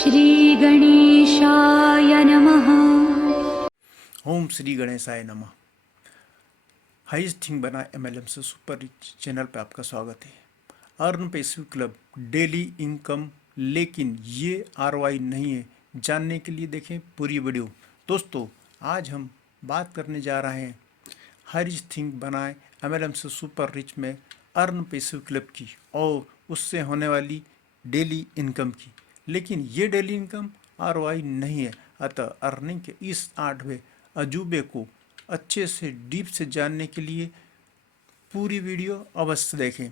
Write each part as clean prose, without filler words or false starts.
श्री गणेशाय नमः। ओम श्री गणेशाय नमः। हाइस्ट थिंग बना एमएलएम से सुपर रिच चैनल पे आपका स्वागत है। Earn passive club daily income, लेकिन ये आरओआई नहीं है। जानने के लिए देखें पूरी वीडियो। दोस्तों, आज हम बात करने जा रहे हैं हाइस्ट थिंग बनाए एमएलएम से सुपर रिच में अर्न पैसिव क्लब की और उससे होने वाली डेली इनकम की। लेकिन ये डेली इनकम आरओआई नहीं है। अतः अर्निंग के इस 8वें अजूबे को अच्छे से डीप से जानने के लिए पूरी वीडियो अवश्य देखें।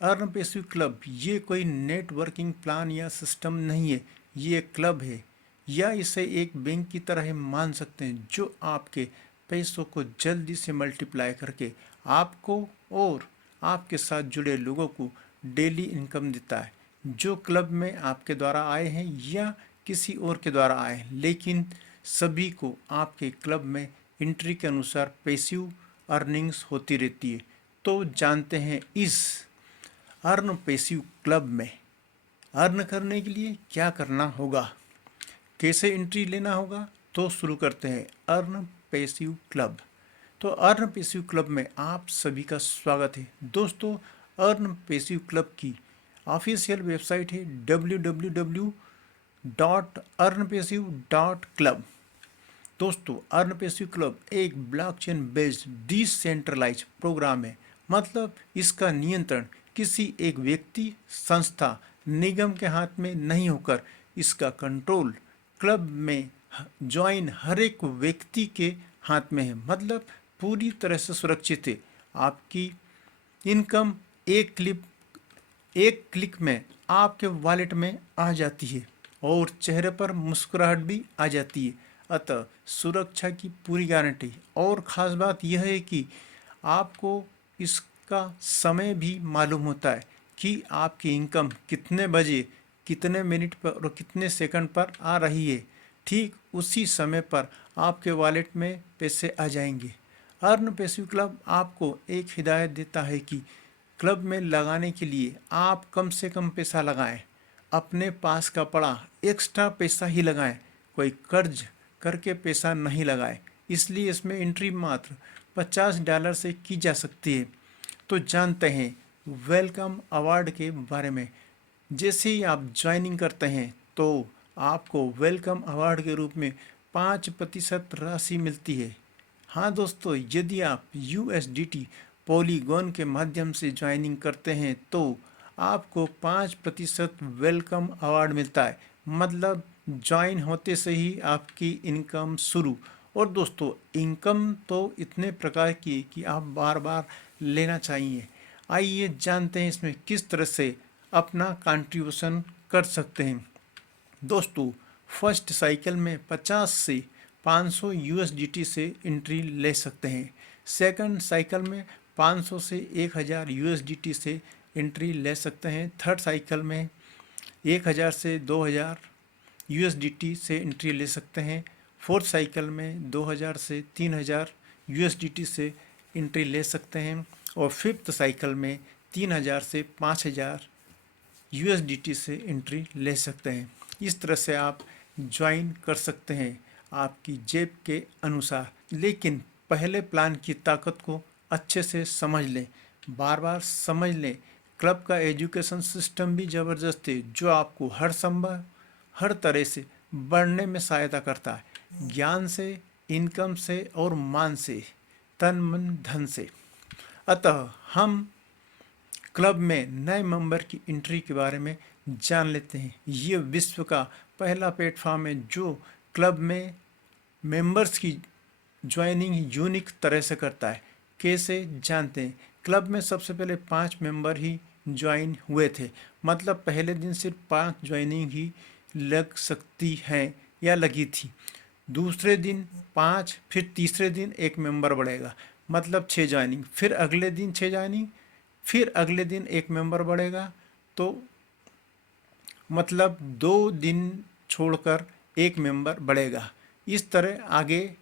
अर्न पैसिव क्लब ये कोई नेटवर्किंग प्लान या सिस्टम नहीं है। ये एक क्लब है, या इसे एक बैंक की तरह ही मान सकते हैं, जो आपके पैसों को जल्दी से मल्टीप्लाई करके आपको और आपके साथ जुड़े लोगों को डेली इनकम देता है। जो क्लब में आपके द्वारा आए हैं या किसी और के द्वारा आए हैं, लेकिन सभी को आपके क्लब में एंट्री के अनुसार पैसिव अर्निंग्स होती रहती है। तो जानते हैं इस अर्न पैसिव क्लब में अर्न करने के लिए क्या करना होगा, कैसे एंट्री लेना होगा। तो शुरू करते हैं अर्न पैसिव क्लब। तो अर्न पैसिव क्लब में आप सभी का स्वागत है। दोस्तों, अर्न पैसिव क्लब की ऑफिशियल वेबसाइट है www.earnpassive.club। दोस्तों, अर्न पैसिव क्लब एक ब्लॉकचेन बेस्ड डिसेंट्रलाइज प्रोग्राम है। मतलब इसका नियंत्रण किसी एक व्यक्ति, संस्था, निगम के हाथ में नहीं होकर इसका कंट्रोल क्लब में ज्वाइन हर एक व्यक्ति के हाथ में है। मतलब पूरी तरह से सुरक्षित है। आपकी इनकम एक क्लिक में आपके वॉलेट में आ जाती है और चेहरे पर मुस्कुराहट भी आ जाती है। अतः सुरक्षा की पूरी गारंटी। और ख़ास बात यह है कि आपको इसका समय भी मालूम होता है कि आपकी इनकम कितने बजे, कितने मिनट पर और कितने सेकंड पर आ रही है। ठीक उसी समय पर आपके वॉलेट में पैसे आ जाएंगे। अर्न पैसिव क्लब आपको एक हिदायत देता है कि क्लब में लगाने के लिए आप कम से कम पैसा लगाएं। अपने पास का पड़ा एक्स्ट्रा पैसा ही लगाएं। कोई कर्ज करके पैसा नहीं लगाएं। इसलिए इसमें एंट्री मात्र $50 से की जा सकती है। तो जानते हैं वेलकम अवार्ड के बारे में। जैसे ही आप ज्वाइनिंग करते हैं तो आपको वेलकम अवार्ड के रूप में 5% राशि मिलती है। हाँ दोस्तों, यदि आप USDT पॉलीगॉन के माध्यम से ज्वाइनिंग करते हैं तो आपको 5% वेलकम अवार्ड मिलता है। मतलब ज्वाइन होते से ही आपकी इनकम शुरू। और दोस्तों, इनकम तो इतने प्रकार की है कि आप बार बार लेना चाहिए। आइए जानते हैं इसमें किस तरह से अपना कंट्रीब्यूशन कर सकते हैं। दोस्तों, फर्स्ट साइकिल में 50 से 500 USDT से एंट्री ले सकते हैं। सेकंड साइकिल में 500 से 1000 USDT से एंट्री ले सकते हैं। थर्ड साइकिल में 1000 से 2000 USDT से एंट्री ले सकते हैं। फोर्थ साइकिल में 2000 से 3000 USDT से एंट्री ले सकते हैं। और फिफ्थ साइकिल में 3000 से 5000 USDT से एंट्री ले सकते हैं। इस तरह से आप ज्वाइन कर सकते हैं आपकी जेब के अनुसार। लेकिन पहले प्लान की ताकत को अच्छे से समझ लें, बार बार समझ लें। क्लब का एजुकेशन सिस्टम भी ज़बरदस्त है, जो आपको हर तरह से बढ़ने में सहायता करता है। ज्ञान से, इनकम से और मान से, तन मन धन से। अतः हम क्लब में नए मेंबर की एंट्री के बारे में जान लेते हैं। ये विश्व का पहला प्लेटफॉर्म है जो क्लब में मेंबर्स की ज्वाइनिंग यूनिक तरह से करता है। कैसे जानते हैं? क्लब में सबसे पहले 5 मेंबर ही ज्वाइन हुए थे। मतलब पहले दिन सिर्फ 5 ज्वाइनिंग ही लग सकती हैं या लगी थी। दूसरे दिन 5, फिर तीसरे दिन 1 मेंबर बढ़ेगा, मतलब 6 ज्वाइनिंग। फिर अगले दिन 6 ज्वाइनिंग, फिर अगले दिन 1 मेंबर बढ़ेगा। तो मतलब 2 दिन छोड़कर 1 मेंबर बढ़ेगा। इस तरह आगे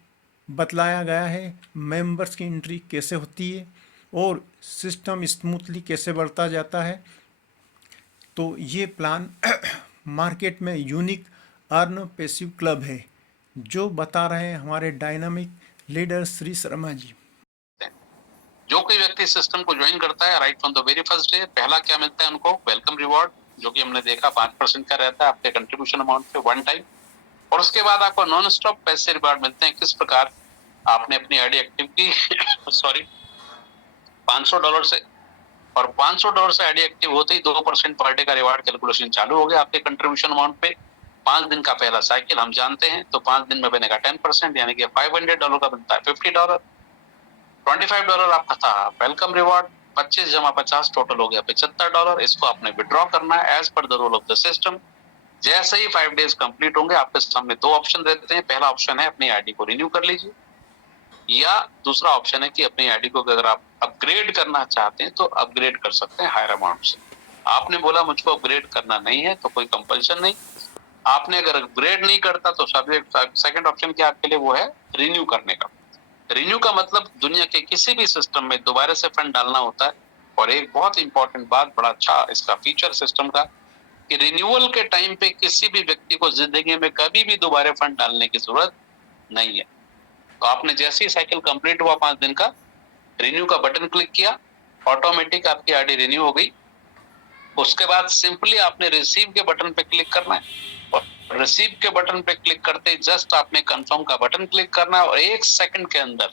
बतलाया गया है मेंबर्स की एंट्री कैसे होती है और सिस्टम स्मूथली कैसे बढ़ता जाता है। तो ये प्लान मार्केट में यूनिक अर्न पैसिव क्लब है, जो बता रहे हैं हमारे डायनामिक लीडर श्री शर्मा जी। जो कोई व्यक्ति सिस्टम को ज्वाइन करता है right from the very first day, पहला क्या मिलता है उनको? वेलकम रिवॉर्ड, जो कि हमने देखा 5% का रहता है आपके कंट्रीब्यूशन अमाउंट पे वन टाइम। और उसके बाद आपको नॉन स्टॉप पैसे रिवॉर्ड मिलते हैं। किस प्रकार? आपने अपनी आईडी एक्टिव की सॉरी $500 से, और $500 से आईडी एक्टिव होते ही 2% पर डे का रिवार्ड कैलकुलेशन चालू हो गया आपके कंट्रीब्यूशन अमाउंट पे। 5 दिन का पहला साइकिल हम जानते हैं, तो 5 दिन में बनेगा 10%, यानी कि $500 का बनता है $50। $25 आपका था वेलकम रिवॉर्ड, 25 जमा 50 टोटल हो गया $75। इसको आपने विड्रॉ करना है as per the rule of the system. जैसे ही 5 डेज कंप्लीट होंगे आपके सामने दो ऑप्शन रहते हैं। पहला ऑप्शन है अपनी आईडी को रिन्यू कर लीजिए, या दूसरा ऑप्शन है कि अपनी आईडी को अगर आप अपग्रेड करना चाहते हैं तो अपग्रेड कर सकते हैं हायर अमाउंट से। आपने बोला मुझको अपग्रेड करना नहीं है तो कोई कंपल्शन नहीं। आपने अगर अपग्रेड नहीं करता तो सेकंड ऑप्शन क्या आपके लिए? वो है रिन्यू करने का। रिन्यू का मतलब दुनिया के किसी भी सिस्टम में दोबारा से फंड डालना होता है। और एक बहुत इंपॉर्टेंट बात, बड़ा अच्छा इसका फीचर सिस्टम का, कि रिन्यूअल के टाइम पे किसी भी व्यक्ति को जिंदगी में कभी भी दोबारा फंड डालने की जरूरत नहीं है। तो आपने जैसे ही साइकिल कंप्लीट हुआ 5 दिन का, रिन्यू का बटन क्लिक किया, ऑटोमेटिक आपकी आईडी रिन्यू हो गई। उसके बाद सिंपली आपने रिसीव के बटन पे क्लिक करना है, और रिसीव के बटन पे क्लिक करते ही जस्ट आपने कंफर्म का बटन क्लिक करना है, और 1 सेकंड के अंदर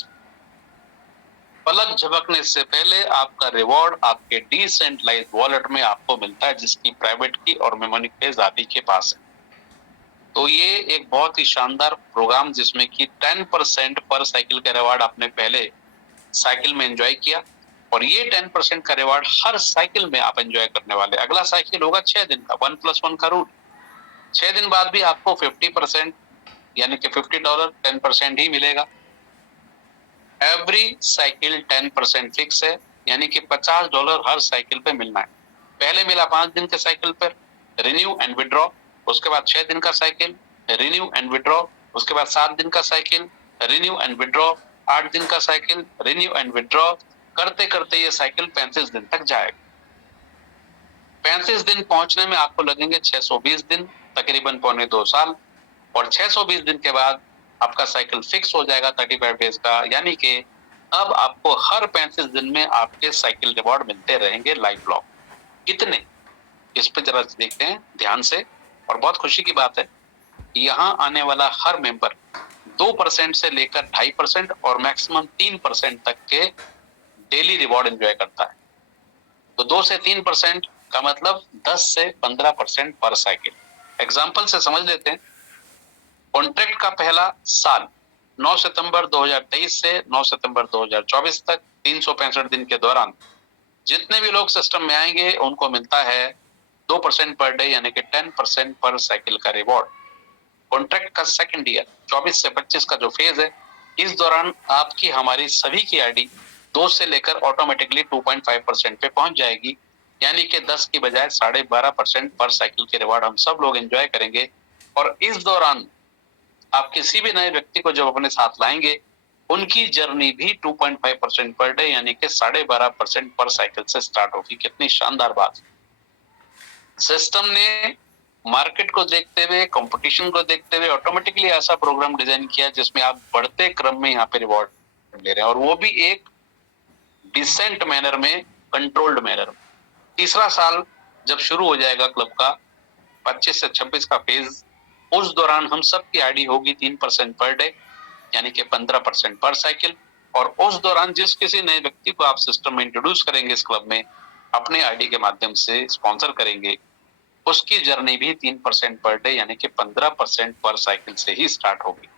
पलक झपकने से पहले आपका रिवॉर्ड आपके डिसेंट्रलाइज्ड वॉलेट में आपको मिलता है, जिसकी प्राइवेट की और मेमोरी केज आदि के पास है। तो ये एक बहुत ही शानदार प्रोग्राम, जिसमें कि 10% पर साइकिल का रिवार्ड आपने पहले साइकिल में एंजॉय किया, और ये 10% का रिवार्ड हर साइकिल में आप एंजॉय करने वाले। अगला साइकिल होगा 6 दिन का, 1+1 का रूल। 6 दिन बाद भी आपको 50% यानी कि $50 10% ही मिलेगा। एवरी साइकिल 10% फिक्स है, यानी कि $50 हर साइकिल पे मिलना है। पहले मिला 5 दिन के साइकिल पर, रिन्यू एंड विड्रॉ। उसके बाद 6 दिन का साइकिल, रिन्यू एंड विड्रॉ। उसके बाद 7 दिन का साइकिल, रिन्यू एंड विड्रॉ। 8 दिन का साइकिल, रिन्यू एंड विड्रॉ। करते करते ये साइकिल 35 दिन तक जाएगा। 35 दिन पहुंचने में आपको लगेंगे 620 दिन, तकरीबन पौने 2 साल। और 620 दिन के बाद आपका साइकिल फिक्स हो जाएगा 35 डेज का, यानी कि अब आपको हर 35 दिन में आपके साइकिल रिवॉर्ड मिलते रहेंगे लाइफ लॉन्ग। कितने? इस पे जरा देखते हैं ध्यान से। और बहुत खुशी की बात है, यहाँ आने वाला हर मेंबर 2% से लेकर 2.5% और मैक्सिमम 3% तक के डेली रिवॉर्ड एंजॉय करता है। तो 2 से 3% का मतलब 10 से 15% पर साइकिल। एग्जाम्पल से समझ लेते हैं। कॉन्ट्रैक्ट का पहला साल 9 सितंबर 2023 से 9 सितंबर 2024 तक 365 दिन के दौरान जितने भी लोग सिस्टम में आएंगे उनको मिलता है 2% पर डे, यानी कि 10% पर साइकिल का रिवॉर्ड। कॉन्ट्रैक्ट का सेकंड ईयर 24 से 25 का जो फेज है, इस दौरान आपकी हमारी सभी की आईडी 2 से लेकर ऑटोमेटिकली 2.5% पे पहुंच जाएगी, यानी कि 10 की बजाय 12.5% पर साइकिल के रिवॉर्ड हम सब लोग एंजॉय करेंगे। और इस दौरान आप किसी भी नए व्यक्ति को जब अपने साथ लाएंगे, उनकी जर्नी भी 2.5% पर डे, यानी कि 12.5% पर साइकिल से स्टार्ट होगी। कितनी शानदार बात। सिस्टम ने मार्केट को देखते हुए, कंपटीशन को देखते हुए ऑटोमेटिकली ऐसा प्रोग्राम डिजाइन किया जिसमें आप बढ़ते क्रम में यहाँ पे रिवॉर्ड ले रहे हैं, और वो भी एक डिसेंट मैनर में, कंट्रोल्ड मैनर में। तीसरा साल जब शुरू हो जाएगा क्लब का, 25 से 26 का फेज, उस दौरान हम सब की आईडी होगी 3% पर डे, यानी कि 15% पर साइकिल। और उस दौरान जिस किसी नए व्यक्ति को आप सिस्टम में इंट्रोड्यूस करेंगे, इस क्लब में अपने आईडी के माध्यम से स्पॉन्सर करेंगे, उसकी जर्नी भी 3% पर डे, यानी कि 15% पर साइकिल से ही स्टार्ट होगी।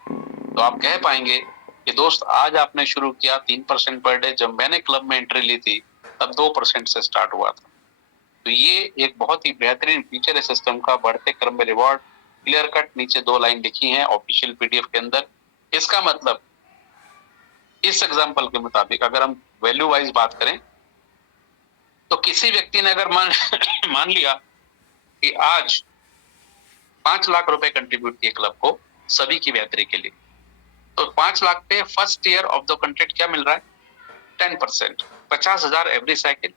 तो आप कह पाएंगे कि दोस्त आज आपने शुरू किया 3% पर डे, जब मैंने क्लब में एंट्री ली थी तब 2% से स्टार्ट हुआ था। तो ये एक बहुत ही बेहतरीन फीचर है सिस्टम का, बढ़ते क्रम में रिवॉर्ड। क्लियर कट नीचे 2 लाइन लिखी हैं ऑफिशियल पीडीएफ के अंदर। इसका मतलब इस एग्जांपल के मुताबिक अगर हम वैल्यू वाइज बात करें, तो किसी व्यक्ति ने अगर मान लिया कि आज 5 लाख रुपए कंट्रीब्यूट किए क्लब को सभी की बेहतरी के लिए, तो 5 लाख पे first year of the contract क्या मिल रहा है? 10%, 50,000 एवरी साइकिल।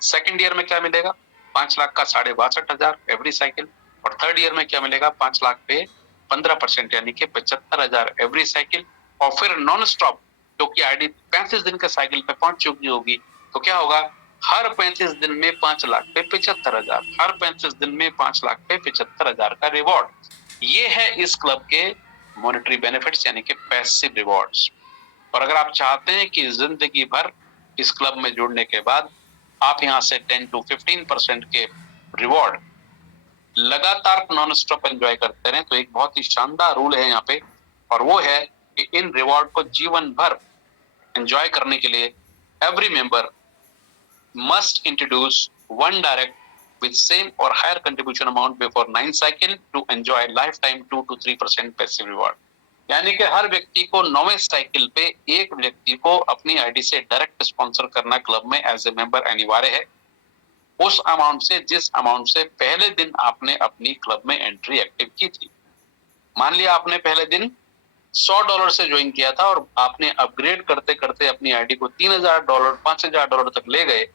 सेकंड ईयर में क्या मिलेगा? 5 लाख का 62,500 एवरी साइकिल। और थर्ड ईयर में क्या मिलेगा? 5 लाख पे 15% यानी कि 75,000 एवरी साइकिल। और फिर नॉन स्टॉप, क्योंकि आईडी 35 दिन के साइकिल पे पहुंच चुकी होगी, तो क्या होगा, हर 35 दिन में 5 लाख पे 75,000, हर 35 दिन में 5 लाख पे 75,000 का रिवॉर्ड। ये है इस क्लब के मॉनेटरी बेनिफिट्स यानी कि पैसिव रिवॉर्ड्स। और अगर आप चाहते हैं कि जिंदगी भर इस क्लब में जुड़ने के बाद आप यहाँ से 10 to 15% के रिवॉर्ड लगातार नॉन स्टॉप एंजॉय करते रहें, तो एक बहुत ही शानदार रूल है यहाँ पे, और वो है कि इन रिवॉर्ड को जीवन भर एंजॉय करने के लिए every member must introduce one direct with same or higher contribution amount before 9 cycle to enjoy lifetime 2 to 3% passive reward। यानी कि हर व्यक्ति को 9वें साइकिल पे एक व्यक्ति को अपनी आईडी से डायरेक्ट स्पॉन्सर करना क्लब में एज ए मेंबर अनिवार्य है, उस अमाउंट से जिस अमाउंट से पहले दिन आपने अपनी क्लब में एंट्री एक्टिव की थी। मान लिया आपने पहले दिन $100 से ज्वाइन किया था और आपने अपग्रेड करते करते अपनी आईडी को $3,000 $5,000 तक ले गए,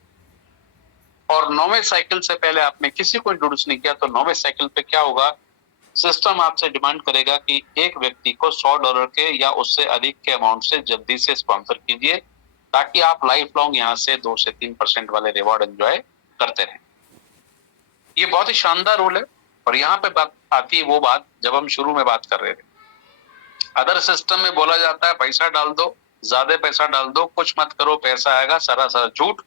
और 9वें साइकिल से पहले आपने किसी को इंट्रोड्यूस नहीं किया, तो 9वें साइकिल पे क्या होगा, सिस्टम आपसे डिमांड करेगा कि एक व्यक्ति को $100 के या उससे अधिक के अमाउंट से जल्दी से स्पॉन्सर कीजिए, ताकि आप लाइफ लॉन्ग यहाँ से 2 से 3% वाले रिवॉर्ड एंजॉय करते रहें। ये बहुत ही शानदार रूल है। और यहाँ पे बात आती है वो बात जब हम शुरू में बात कर रहे थे, अदर सिस्टम में बोला जाता है पैसा डाल दो, ज्यादा पैसा डाल दो, कुछ मत करो पैसा आएगा, सारा झूठ।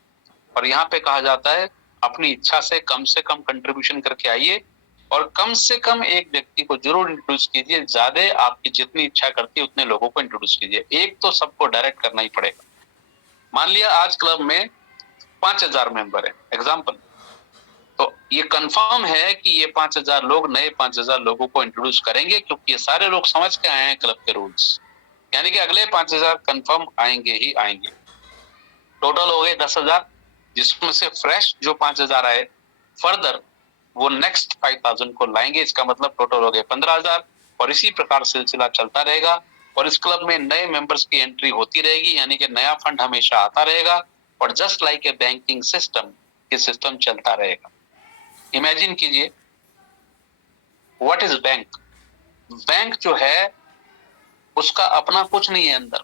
और यहाँ पे कहा जाता है अपनी इच्छा से कम कंट्रीब्यूशन करके आइए, और कम से कम एक व्यक्ति को जरूर इंट्रोड्यूस कीजिए, ज्यादा आपकी जितनी इच्छा करती है उतने लोगों को इंट्रोड्यूस कीजिए, एक तो सबको डायरेक्ट करना ही पड़ेगा। मान लिया आज क्लब में 5,000 मेंबर है एग्जाम्पल, तो ये कंफर्म है कि ये 5,000 लोग नए 5,000 लोगों को इंट्रोड्यूस करेंगे, क्योंकि ये सारे लोग समझ के आए हैं क्लब के रूल्स, यानी कि अगले 5,000 कंफर्म आएंगे ही आएंगे। टोटल हो गए 10,000, जिसमें से फ्रेश जो 5,000 आए फर्दर वो नेक्स्ट 5,000 को लाएंगे, इसका मतलब टोटल हो गए 15,000। और इसी प्रकार सिलसिला चलता रहेगा, और इस क्लब में नए मेंबर्स की एंट्री होती रहेगी, यानी कि नया फंड हमेशा आता रहेगा, और just like a banking system ये सिस्टम चलता रहेगा। इमेजिन कीजिए व्हाट इज बैंक। बैंक जो है उसका अपना कुछ नहीं है अंदर,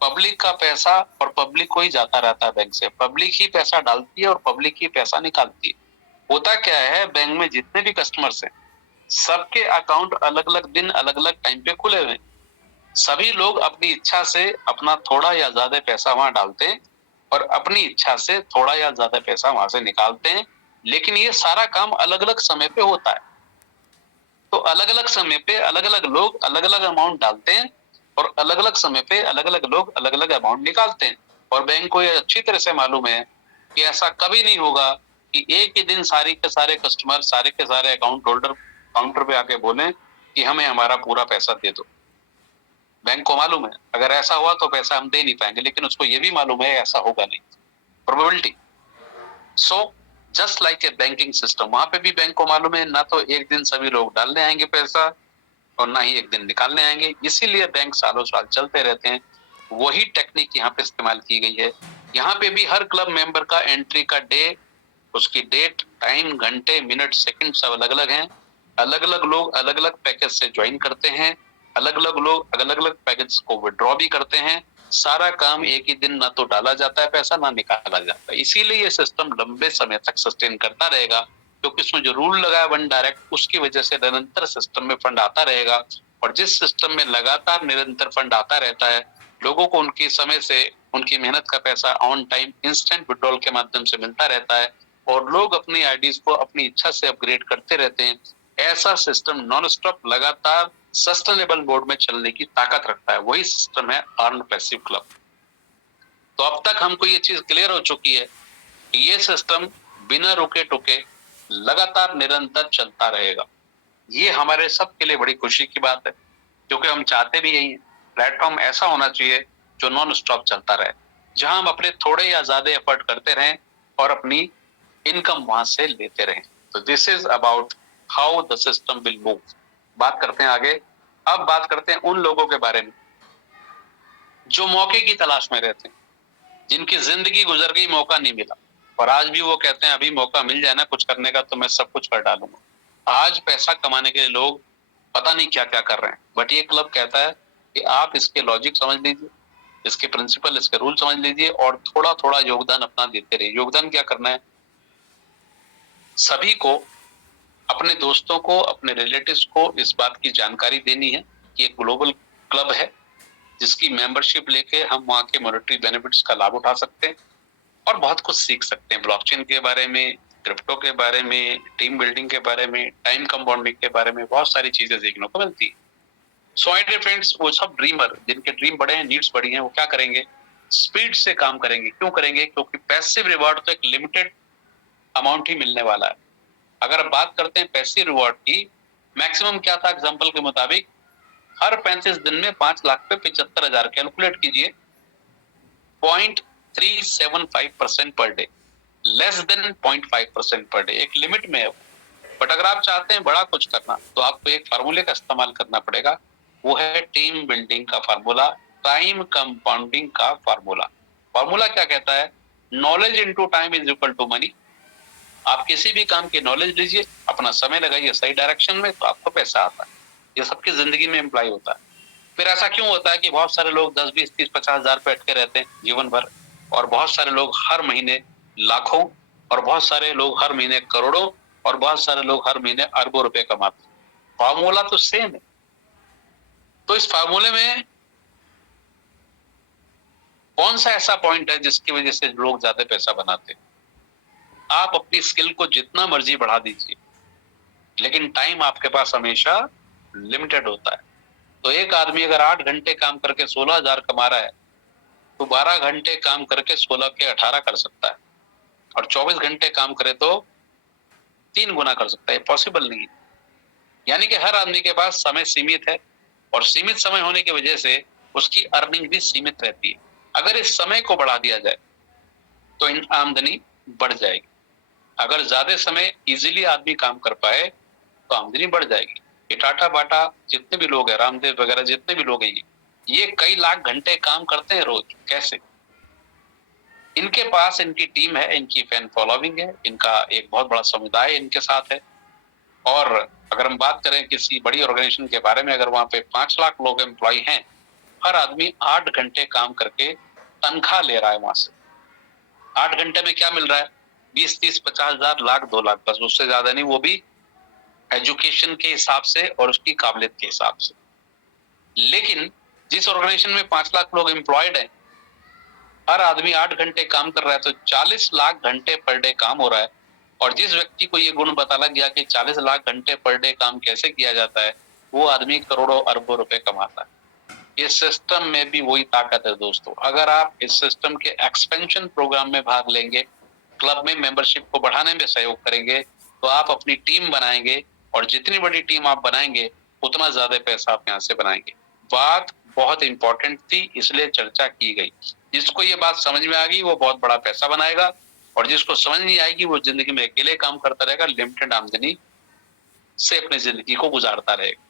पब्लिक का पैसा, और पब्लिक को ही जाता रहता है बैंक से, पब्लिक ही पैसा डालती है और पब्लिक ही पैसा निकालती है। होता क्या है, बैंक में जितने भी कस्टमर्स हैं सबके अकाउंट अलग अलग दिन अलग अलग टाइम पे खुले हुए हैं, सभी लोग अपनी इच्छा से अपना थोड़ा या ज्यादा पैसा वहां डालते हैं और अपनी इच्छा से थोड़ा या ज्यादा पैसा वहां से निकालते हैं, लेकिन ये सारा काम अलग अलग समय पे होता है। तो अलग अलग समय पे अलग अलग लोग अलग अलग अमाउंट डालते हैं, और अलग अलग समय पे अलग अलग लोग अलग अलग अमाउंट निकालते हैं। और बैंक को ये अच्छी तरह से मालूम है कि ऐसा कभी नहीं होगा कि एक ही दिन सारे के सारे कस्टमर, सारे के सारे अकाउंट होल्डर काउंटर पे आके बोले कि हमें हमारा पूरा पैसा दे दो। बैंक को मालूम है अगर ऐसा हुआ तो पैसा हम दे नहीं पाएंगे, लेकिन उसको ये भी मालूम है ऐसा होगा नहीं, probability. So just like a banking system, वहां पे भी बैंक को मालूम है ना तो एक दिन सभी लोग डालने आएंगे पैसा और ना ही एक दिन निकालने आएंगे, इसीलिए बैंक सालों साल चलते रहते हैं। वही टेक्निक यहाँ पे इस्तेमाल की गई है। यहाँ पे भी हर क्लब मेंबर का एंट्री का डे, उसकी डेट, टाइम, घंटे, मिनट, सेकंड सब अलग अलग हैं। अलग अलग लोग अलग अलग पैकेज से ज्वाइन करते हैं, अलग अलग लोग अलग अलग पैकेज को विड्रॉ भी करते हैं। सारा काम एक ही दिन ना तो डाला जाता है पैसा ना निकाला जाता है, इसीलिए ये सिस्टम लंबे समय तक सस्टेन करता रहेगा, क्योंकि उसमें जो रूल लगा है वन डायरेक्ट, उसकी वजह से निरंतर सिस्टम में फंड आता रहेगा। और जिस सिस्टम में लगातार निरंतर फंड आता रहता है, लोगों को उनकी समय से उनकी मेहनत का पैसा ऑन टाइम इंस्टेंट विड्रॉल के माध्यम से मिलता रहता है, और लोग अपनी आईडीज को अपनी इच्छा से अपग्रेड करते रहते हैं। ऐसा सिस्टम नॉन स्टॉप लगातार सस्टेनेबल मोड में चलने की ताकत रखता है, वही सिस्टम है अर्न पैसिव क्लब। तो अब तक हमको ये चीज क्लियर हो चुकी है कि ये सिस्टम बिना रुके टुके लगातार निरंतर चलता रहेगा। ये हमारे सबके लिए बड़ी खुशी की बात है, क्योंकि हम चाहते भी यही है, प्लेटफॉर्म ऐसा होना चाहिए जो नॉन स्टॉप चलता रहे, जहां हम अपने थोड़े या ज्यादा एफर्ट करते रहें और अपनी इनकम वहां से लेते रहें। तो this is about how the system will move. बात करते हैं आगे। अब बात करते हैं उन लोगों के बारे में जो मौके की तलाश में रहते हैं, जिनकी जिंदगी गुजर गई, मौका नहीं मिला, और आज भी वो कहते हैं अभी मौका मिल जाए ना कुछ करने का तो मैं सब कुछ कर डालूंगा। आज पैसा कमाने के लिए लोग पता नहीं क्या क्या कर रहे हैं, बट ये क्लब कहता है कि आप इसके लॉजिक समझ लीजिए, इसके प्रिंसिपल, इसके रूल समझ लीजिए और थोड़ा थोड़ा योगदान अपना देते रहिए। योगदान क्या करना है, सभी को, अपने दोस्तों को, अपने रिलेटिव्स को इस बात की जानकारी देनी है कि एक ग्लोबल क्लब है जिसकी मेंबरशिप लेके हम वहाँ के मॉनेटरी बेनिफिट्स का लाभ उठा सकते हैं और बहुत कुछ सीख सकते हैं, ब्लॉकचेन के बारे में, क्रिप्टो के बारे में, टीम बिल्डिंग के बारे में, टाइम कंपाउंडिंग के बारे में, बहुत सारी चीजें सीखने को मिलती है। सो माय डियर फ्रेंड्स, वो सब ड्रीमर जिनके ड्रीम बड़े हैं, नीड्स बड़ी हैं, वो क्या करेंगे, स्पीड से काम करेंगे। क्यों करेंगे, क्योंकि पैसिव रिवॉर्ड तो एक लिमिटेड अमाउंट ही मिलने वाला है। अगर आप बात करते हैं पैसिव रिवॉर्ड की, मैक्सिमम क्या था एग्जांपल के मुताबिक, हर 35 दिन में 5 लाख पे 75,000, कैलकुलेट कीजिए 0.375% per day, less than 0.5% per day, एक लिमिट में है। बट अगर आप चाहते हैं बड़ा कुछ करना तो आपको एक फार्मूले का इस्तेमाल करना पड़ेगा, वो है टीम बिल्डिंग का फार्मूला, टाइम कंपाउंडिंग का फार्मूला। फार्मूला क्या कहता है, knowledge into time is equal to money. आप किसी भी काम की नॉलेज लीजिए, अपना समय लगाइए सही डायरेक्शन में, तो आपको पैसा आता है। ये सबकी जिंदगी में एम्प्लॉय होता है। फिर ऐसा क्यों होता है कि बहुत सारे लोग 10, 20, 30, 50,000 पे अटके रहते हैं जीवन भर, और बहुत सारे लोग हर महीने लाखों, और बहुत सारे लोग हर महीने करोड़ों, और बहुत सारे लोग हर महीने अरबों रुपए कमाते हैं। फार्मूला तो सेम है। तो इस फार्मूले में कौन सा ऐसा पॉइंट है जिसकी वजह से लोग ज्यादा पैसा बनाते हैं? आप अपनी स्किल को जितना मर्जी बढ़ा दीजिए, लेकिन टाइम आपके पास हमेशा लिमिटेड होता है। तो एक आदमी अगर 8 घंटे काम करके 16,000 कमा रहा है, तो 12 घंटे काम करके 16 के 18 कर सकता है, और 24 घंटे काम करे तो 3 गुना कर सकता है। पॉसिबल नहीं है। यानी कि हर आदमी के पास समय सीमित है, और सीमित समय होने की वजह से उसकी अर्निंग भी सीमित रहती है। अगर इस समय को बढ़ा दिया जाए तो इन आमदनी बढ़ जाएगी। अगर ज्यादा समय इजीली आदमी काम कर पाए तो आमदनी बढ़ जाएगी। ये टाटा बाटा जितने भी लोग हैं, रामदेव वगैरह जितने भी लोग हैं, ये कई लाख घंटे काम करते हैं रोज। कैसे? इनके पास इनकी टीम है, इनकी फैन फॉलोइंग है, इनका एक बहुत बड़ा समुदाय इनके साथ है। और अगर हम बात करें किसी बड़ी ऑर्गेनाइजेशन के बारे में, अगर वहां पे 5 लाख लोग एम्प्लॉय हैं, हर आदमी 8 घंटे काम करके तनख्वाह ले रहा है वहां से। 8 घंटे में क्या मिल रहा है? 20, 30, 50,000, लाख, 2 लाख, बस, उससे ज्यादा नहीं, वो भी एजुकेशन के हिसाब से और उसकी काबिलियत के हिसाब से। लेकिन जिस ऑर्गेनाइजेशन में 5 लाख लोग एम्प्लॉयड हैं, हर आदमी 8 घंटे काम कर रहा है, तो 40 लाख घंटे पर डे काम हो रहा है। और जिस व्यक्ति को ये गुण पता लग गया कि 40 लाख घंटे पर डे काम कैसे किया जाता है, वो आदमी करोड़ों अरबों रुपए कमाता है। इस सिस्टम में भी वही ताकत है दोस्तों। अगर आप इस सिस्टम के एक्सपेंशन प्रोग्राम में भाग लेंगे, क्लब में मेंबरशिप को बढ़ाने में सहयोग करेंगे, तो आप अपनी टीम बनाएंगे, और जितनी बड़ी टीम आप बनाएंगे उतना ज्यादा पैसा आप यहाँ से बनाएंगे। बात बहुत इंपॉर्टेंट थी, इसलिए चर्चा की गई। जिसको ये बात समझ में आ गई वो बहुत बड़ा पैसा बनाएगा, और जिसको समझ नहीं आएगी वो जिंदगी में अकेले काम करता रहेगा, लिमिटेड आमदनी से अपनी जिंदगी को गुजारता रहेगा।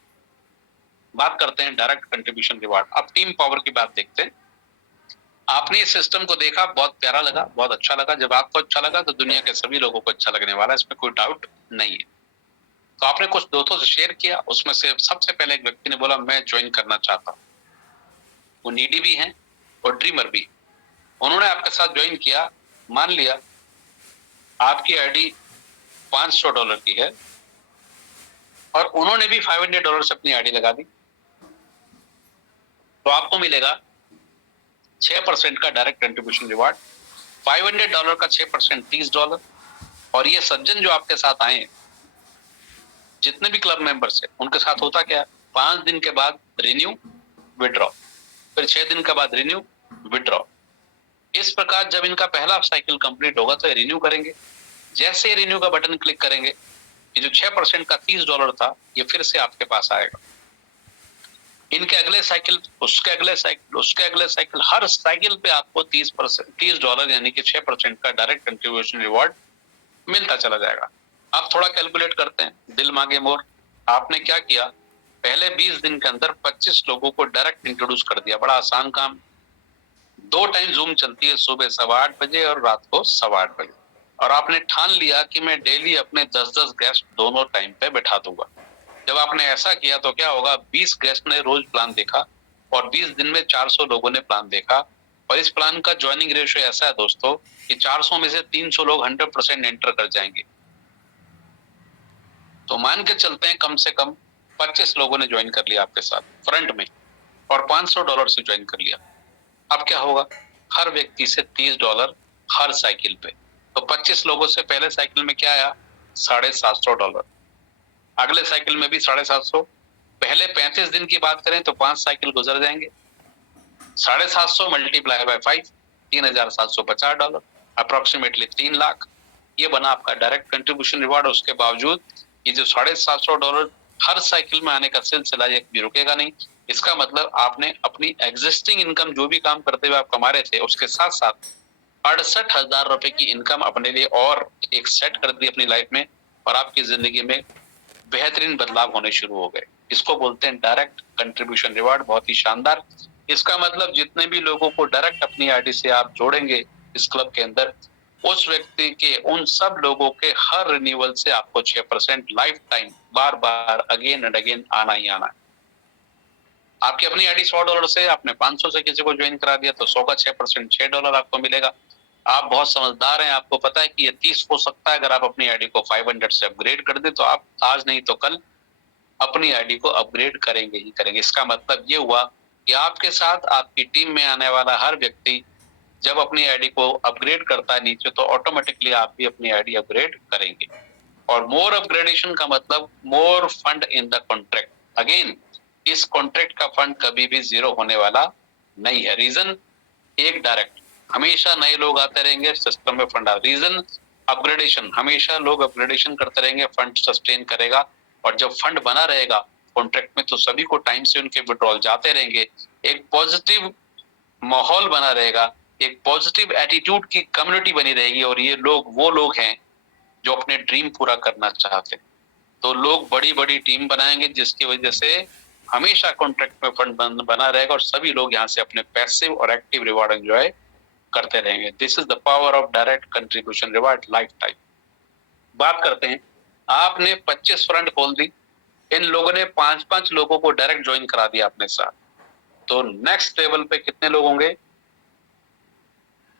बात करते हैं डायरेक्ट कंट्रीब्यूशन रिवार्ड। अब टीम पावर की बात देखते हैं। आपने इस सिस्टम को देखा, बहुत प्यारा लगा, बहुत अच्छा लगा। जब आपको अच्छा लगा तो दुनिया के सभी लोगों को अच्छा लगने वाला है, इसमें कोई डाउट नहीं है। तो आपने कुछ दोस्तों से शेयर किया, उसमें से सबसे पहले एक व्यक्ति ने बोला मैं ज्वाइन करना चाहता हूँ। वो नीडी भी हैं और ड्रीमर भी। उन्होंने आपके साथ ज्वाइन किया। मान लिया आपकी आईडी $500 की है, और उन्होंने भी $500 से अपनी आईडी लगा दी, तो आपको मिलेगा 6% का डायरेक्ट कंट्रीब्यूशन रिवार्ड। $500 का 6% $30। और ये सज्जन जो आपके साथ आए, जितने भी क्लब मेंबर्स हैं, उनके साथ होता क्या, 5 दिन के बाद रिन्यू विड्रॉ, फिर 6 दिन के बाद रिन्यू विड्रॉ। इस प्रकार जब इनका पहला साइकिल कंप्लीट होगा तो ये रिन्यू करेंगे। जैसे रिन्यू का बटन क्लिक करेंगे, ये जो 6% का $30 था, ये फिर से आपके पास आएगा। इनके अगले साइकिल, उसके अगले साइकिल, उसके अगले साइकिल, हर साइकिल पे आपको $30 यानी कि 6% का डायरेक्ट कंट्रीब्यूशन रिवॉर्ड मिलता चला जाएगा। आप थोड़ा कैलकुलेट करते हैं, दिल मांगे मोर। आपने क्या किया, पहले 20 दिन के अंदर 25 लोगों को डायरेक्ट इंट्रोड्यूस कर दिया। बड़ा आसान काम। 2 टाइम जूम चलती है, सुबह 8:15 बजे और रात को 8:15 बजे। और आपने ठान लिया कि मैं डेली अपने 10-10 गेस्ट दोनों टाइम पे बैठा दूंगा। जब आपने ऐसा किया तो क्या होगा, 20 गेस्ट ने रोज प्लान देखा और 20 दिन में 400 लोगों ने प्लान देखा। और इस प्लान का ज्वाइनिंग रेशियो ऐसा है दोस्तों कि 400 में से 300 लोग 100% एंटर कर जाएंगे। तो मान के चलते हैं कम से कम 25 लोगों ने ज्वाइन कर लिया आपके साथ फ्रंट में और $500 से ज्वाइन कर लिया। अब क्या होगा, हर व्यक्ति से $30 हर साइकिल पे। तो 25 लोगों से पहले साइकिल में क्या आया, $750। अगले साइकिल में भी 750। पहले 35 दिन की बात करें तो 5 साइकिल गुजर जाएंगे, 750 मल्टीप्लाई बाय 5, $3750, अप्रोक्सीमेटली 3 लाख। ये बना आपका डायरेक्ट कंट्रीब्यूशन रिवार्ड। उसके बावजूद ये जो $750 हर साइकिल में आने का सिलसिला ये भी रुकेगा नहीं। इसका मतलब आपने अपनी एग्जिस्टिंग इनकम जो भी काम करते हुए आप कमा रहे थे उसके साथ साथ 68,000 रुपए की इनकम अपने लिए और एक सेट कर दी अपनी लाइफ में, और आपकी जिंदगी में बेहतरीन बदलाव होने शुरू हो गए। इसको बोलते हैं डायरेक्ट कंट्रीब्यूशन रिवार्ड। बहुत ही शानदार। इसका मतलब जितने भी लोगों को डायरेक्ट अपनी आईडी से आप जोड़ेंगे इस क्लब के अंदर, उस व्यक्ति के उन सब लोगों के हर रिन्यूअल से आपको 6% life time bar bar again and again आना ही आना है। आपकी अपनी आईडी $100 से आपने 500 से किसी को ज्वाइन करा दिया तो 100 का 6% $6 आपको मिलेगा। आप बहुत समझदार हैं, आपको पता है कि ये 30 हो सकता है। अगर आप अपनी आईडी को 500 से अपग्रेड कर दे तो आप आज नहीं तो कल अपनी आईडी को अपग्रेड करेंगे ही करेंगे। इसका मतलब ये हुआ कि आपके साथ आपकी टीम में आने वाला हर व्यक्ति जब अपनी आईडी को अपग्रेड करता है नीचे, तो ऑटोमेटिकली आप भी अपनी आईडी अपग्रेड करेंगे। और मोर अपग्रेडेशन का मतलब more fund in the contract. Again इस कॉन्ट्रैक्ट का फंड कभी भी जीरो होने वाला नहीं है। रीजन एक डायरेक्ट, हमेशा नए लोग आते रहेंगे, सिस्टम में फंड। रीजन अपग्रेडेशन, हमेशा लोग अपग्रेडेशन करते रहेंगे, फंड सस्टेन करेगा। और जब फंड बना रहेगा कॉन्ट्रैक्ट में तो सभी को टाइम से उनके विड्रॉल जाते रहेंगे, एक पॉजिटिव माहौल बना रहेगा, एक पॉजिटिव एटीट्यूड की कम्युनिटी बनी रहेगी। और ये लोग वो लोग हैं जो अपने ड्रीम पूरा करना चाहते हैं। तो लोग बड़ी बड़ी टीम बनाएंगे जिसकी वजह से हमेशा कॉन्ट्रैक्ट में फंड बना रहेगा और सभी लोग यहाँ से अपने पैसिव और एक्टिव रिवार्ड एंजॉय करते रहेंगे। This is the power of direct contribution reward life time. बात करते हैं, आपने 25 फ्रंट खोल दी, इन लोगों ने 5-5 लोगों को डायरेक्ट ज्वाइन करा दिया अपने साथ, तो नेक्स्ट लेवल पे कितने लोग होंगे,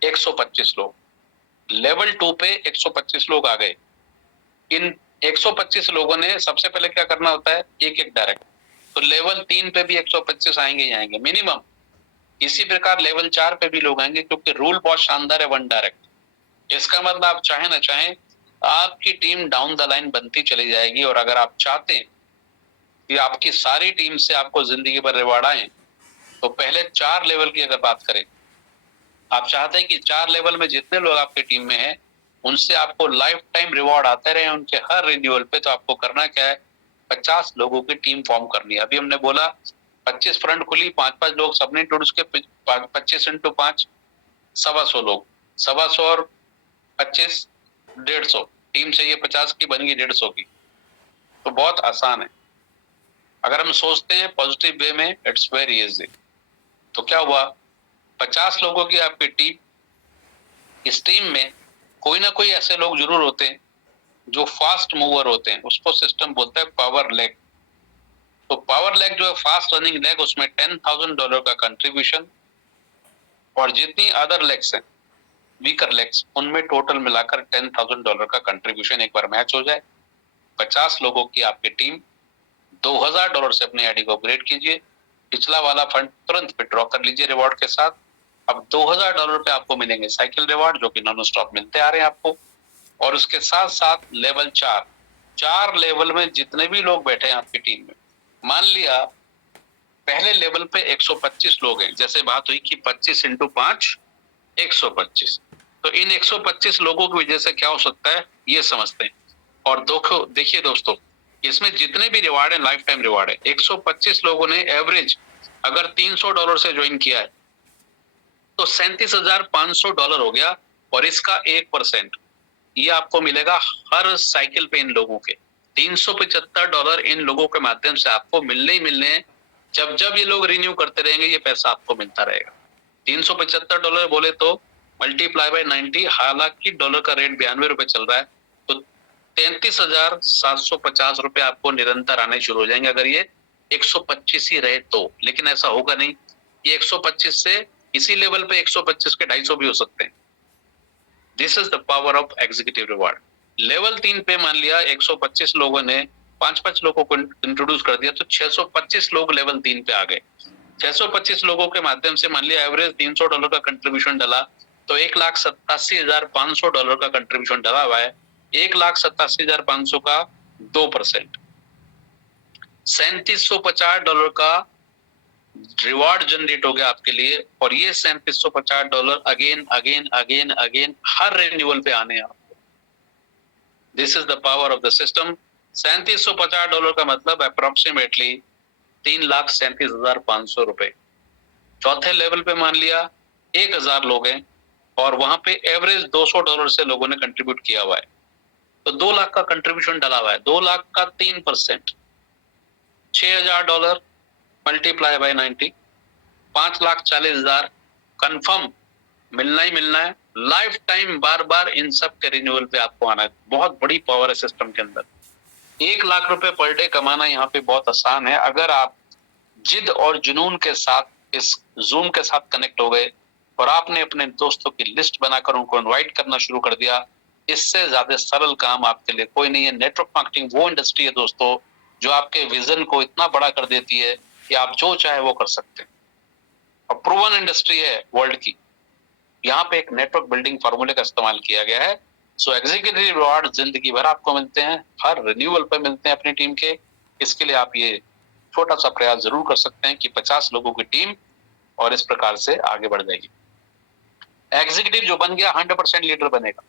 125 लोग। लेवल 2 पे 125 लोग आ गए। इन 125 लोगों ने सबसे पहले क्या करना होता है, एक एक डायरेक्ट। तो लेवल 3 पे भी 125 आएंगे ही आएंगे मिनिमम। इसी प्रकार लेवल 4 पे भी लोग आएंगे क्योंकि रूल बहुत शानदार है, 1 डायरेक्ट। इसका मतलब आप चाहे ना चाहें आपकी टीम डाउन द लाइन बनती चली जाएगी। और अगर आप चाहते हैं कि आपकी सारी टीम से आपको जिंदगी भर रिवार्ड आए, तो पहले 4 लेवल की अगर बात करें, आप चाहते हैं कि 4 लेवल में जितने लोग आपकी टीम में हैं उनसे आपको लाइफ टाइम रिवॉर्ड आते रहे उनके हर रिन्यूअल पे, तो आपको करना क्या है, 50 लोगों की टीम फॉर्म करनी है। अभी हमने बोला 25 फ्रंट खुली, 5-5 लोग सबने इंट्रोड्यूस के 25 × 5 125 लोग, 125 और 25 150 टीम चाहिए, 50 की बन गई 150 की। तो बहुत आसान है अगर हम सोचते हैं पॉजिटिव वे में, इट्स वेरी इजी। तो क्या हुआ, 50 लोगों की आपकी टीम, इस टीम में कोई ना कोई ऐसे लोग जरूर होते हैं जो फास्ट मूवर होते हैं, उसको सिस्टम बोलता है पावर लेग। तो पावर लेग जो है फास्ट रनिंग लेग, उसमें $10,000 का कंट्रीब्यूशन, और जितनी अदर लेग्स हैं वीकर लेग्स उनमें टोटल मिलाकर $10,000 का कंट्रीब्यूशन एक बार मैच हो जाए। 50 लोगों की आपकी टीम, $2,000 से अपनी आईडी को अपग्रेड कीजिए, पिछला वाला फंड तुरंत विड्रॉ कर लीजिए रिवॉर्ड के साथ। अब $2,000 पे आपको मिलेंगे साइकिल रिवॉर्ड जो कि नॉन स्टॉप मिलते आ रहे हैं आपको। और उसके साथ साथ लेवल 4 लेवल में जितने भी लोग बैठे हैं आपकी टीम में, मान लिया पहले लेवल पे 125 लोग हैं, जैसे बात हुई कि 25 × 5 125, तो इन 125 लोगों की वजह से क्या हो सकता है ये समझते हैं। और देखिए दोस्तों, इसमें जितने भी रिवार्ड है लाइफ टाइम रिवार्ड है। 125 लोगों ने एवरेज अगर $300 से ज्वाइन किया है तो $37,500 हो गया, और इसका 1% ये आपको मिलेगा हर साइकिल पे। इन लोगों के $375 इन लोगों के माध्यम से आपको मिलने ही मिलने हैं। जब जब ये लोग रिन्यू करते रहेंगे ये पैसा आपको मिलता रहेगा। $375 बोले तो मल्टीप्लाई बाय 90, हालांकि डॉलर का रेट 92 रुपए चल रहा है, तो 33,750 रुपए आपको निरंतर आने शुरू हो जाएंगे अगर ये 125 ही रहे तो। लेकिन ऐसा होगा नहीं, ये 125 से इसी लेवल पे 125 के 250 भी हो सकते हैं। This is the power of executive reward. Level 3 पे मान लिया 125 लोगों ने 5-5 लोगों को इंट्रोड्यूस कर दिया तो 625 लोग लेवल 3 पे आ गए। 625 लोगों के माध्यम से मान लिया एवरेज $300 का कंट्रीब्यूशन डाला तो $1,87,500 का कंट्रीब्यूशन डाला हुआ है। 1,87,500 का 2%, $3,750 का रिवॉर्ड जनरेट हो गया आपके लिए। और ये $3,750 अगेन अगेन अगेन अगेन हर रिन्यूअल पे आने हैं आपको। This is the power of the system. $3,750 का मतलब अप्रोक्सीमेटली 3,37,500 रुपए। चौथे लेवल पे मान लिया 1,000 लोग हैं और वहां पे एवरेज $200 से लोगों ने कंट्रीब्यूट किया हुआ है तो 2 लाख का कंट्रीब्यूशन डाला हुआ है। 2 लाख का 3%, $6,000 मल्टीप्लाई बाय 90, 5,40,000 कंफर्म मिलना ही मिलना है। लाइफ टाइम बार बार इन सब के रिन्यूअल पे आपको आना है। बहुत बड़ी पावर है सिस्टम के अंदर। 1 लाख रुपए पर डे कमाना यहाँ पे बहुत आसान है अगर आप जिद और जुनून के साथ इस जूम के साथ कनेक्ट हो गए और आपने अपने दोस्तों की लिस्ट बनाकर उनको इनवाइट करना शुरू कर दिया। इससे ज्यादा सरल काम आपके लिए कोई नहीं है। नेटवर्क मार्केटिंग वो इंडस्ट्री है दोस्तों जो आपके विजन को इतना बड़ा कर देती है कि आप जो चाहे वो कर सकते हैं और प्रूवन इंडस्ट्री है वर्ल्ड की। यहाँ पे एक नेटवर्क बिल्डिंग फॉर्मूले का इस्तेमाल किया गया है। सो एग्जीक्यूटिव रिवॉर्ड जिंदगी भर आपको मिलते हैं, हर रिन्यूअल पे मिलते हैं अपनी टीम के। इसके लिए आप ये छोटा सा प्रयास जरूर कर सकते हैं कि 50 लोगों की टीम और इस प्रकार से आगे बढ़ जाएगी। एग्जीक्यूटिव जो बन गया 100% लीडर बनेगा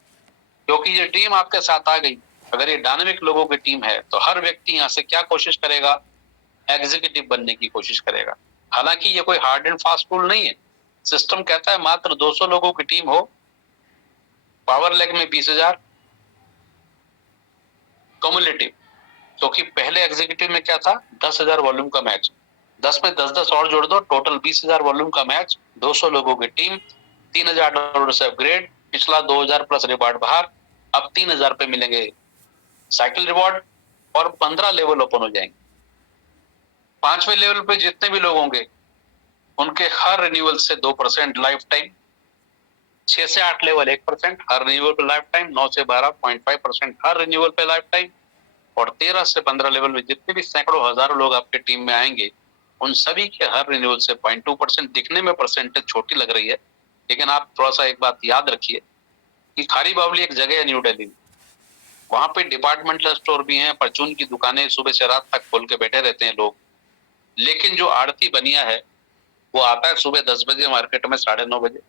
क्योंकि ये टीम आपके साथ आ गई। अगर ये डायनामिक लोगों की टीम है तो हर व्यक्ति यहाँ से क्या कोशिश करेगा, एग्जीक्यूटिव बनने की कोशिश करेगा। हालांकि ये कोई हार्ड एंड फास्ट रूल नहीं है। सिस्टम कहता है मात्र 200 लोगों की टीम हो, पावर लेग में 20,000 कम्युलेटिव, क्योंकि पहले एग्जीक्यूटिव में क्या था 10,000 वॉल्यूम का मैच, 10 में 10-10 और जोड़ दो, टोटल 20,000 वॉल्यूम का मैच, 200 लोगों की टीम, $3,000 से अपग्रेड, पिछला 2,000 प्लस रिवार्ड बाहर। अब 3,000 पे मिलेंगे साइकिल रिवॉर्ड और 15 लेवल ओपन हो जाएंगे। 5वें लेवल पे जितने भी लोग होंगे उनके हर रिन्यूअल से 2% लाइफ टाइम, 6 से 8 लेवल 1% हर रिन्यूअल पे लाइफ टाइम, 9 से 12 0.5% हर रिन्यूअल पे लाइफ टाइम और 13 से 15 लेवल में जितने भी सैकड़ों हजारों लोग आपके टीम में आएंगे उन सभी के हर रिन्यूअल से 0.2%। दिखने में परसेंटेज छोटी लग रही है लेकिन आप थोड़ा सा एक बात याद रखिए कि खारी बावली एक जगह है न्यू दिल्ली में, वहां पे डिपार्टमेंटल स्टोर भी हैं, परचून की दुकानें सुबह से रात तक खोल के बैठे रहते हैं लोग। लेकिन जो आड़ती बनिया है वो आता है सुबह 10 बजे मार्केट में 9:30 बजे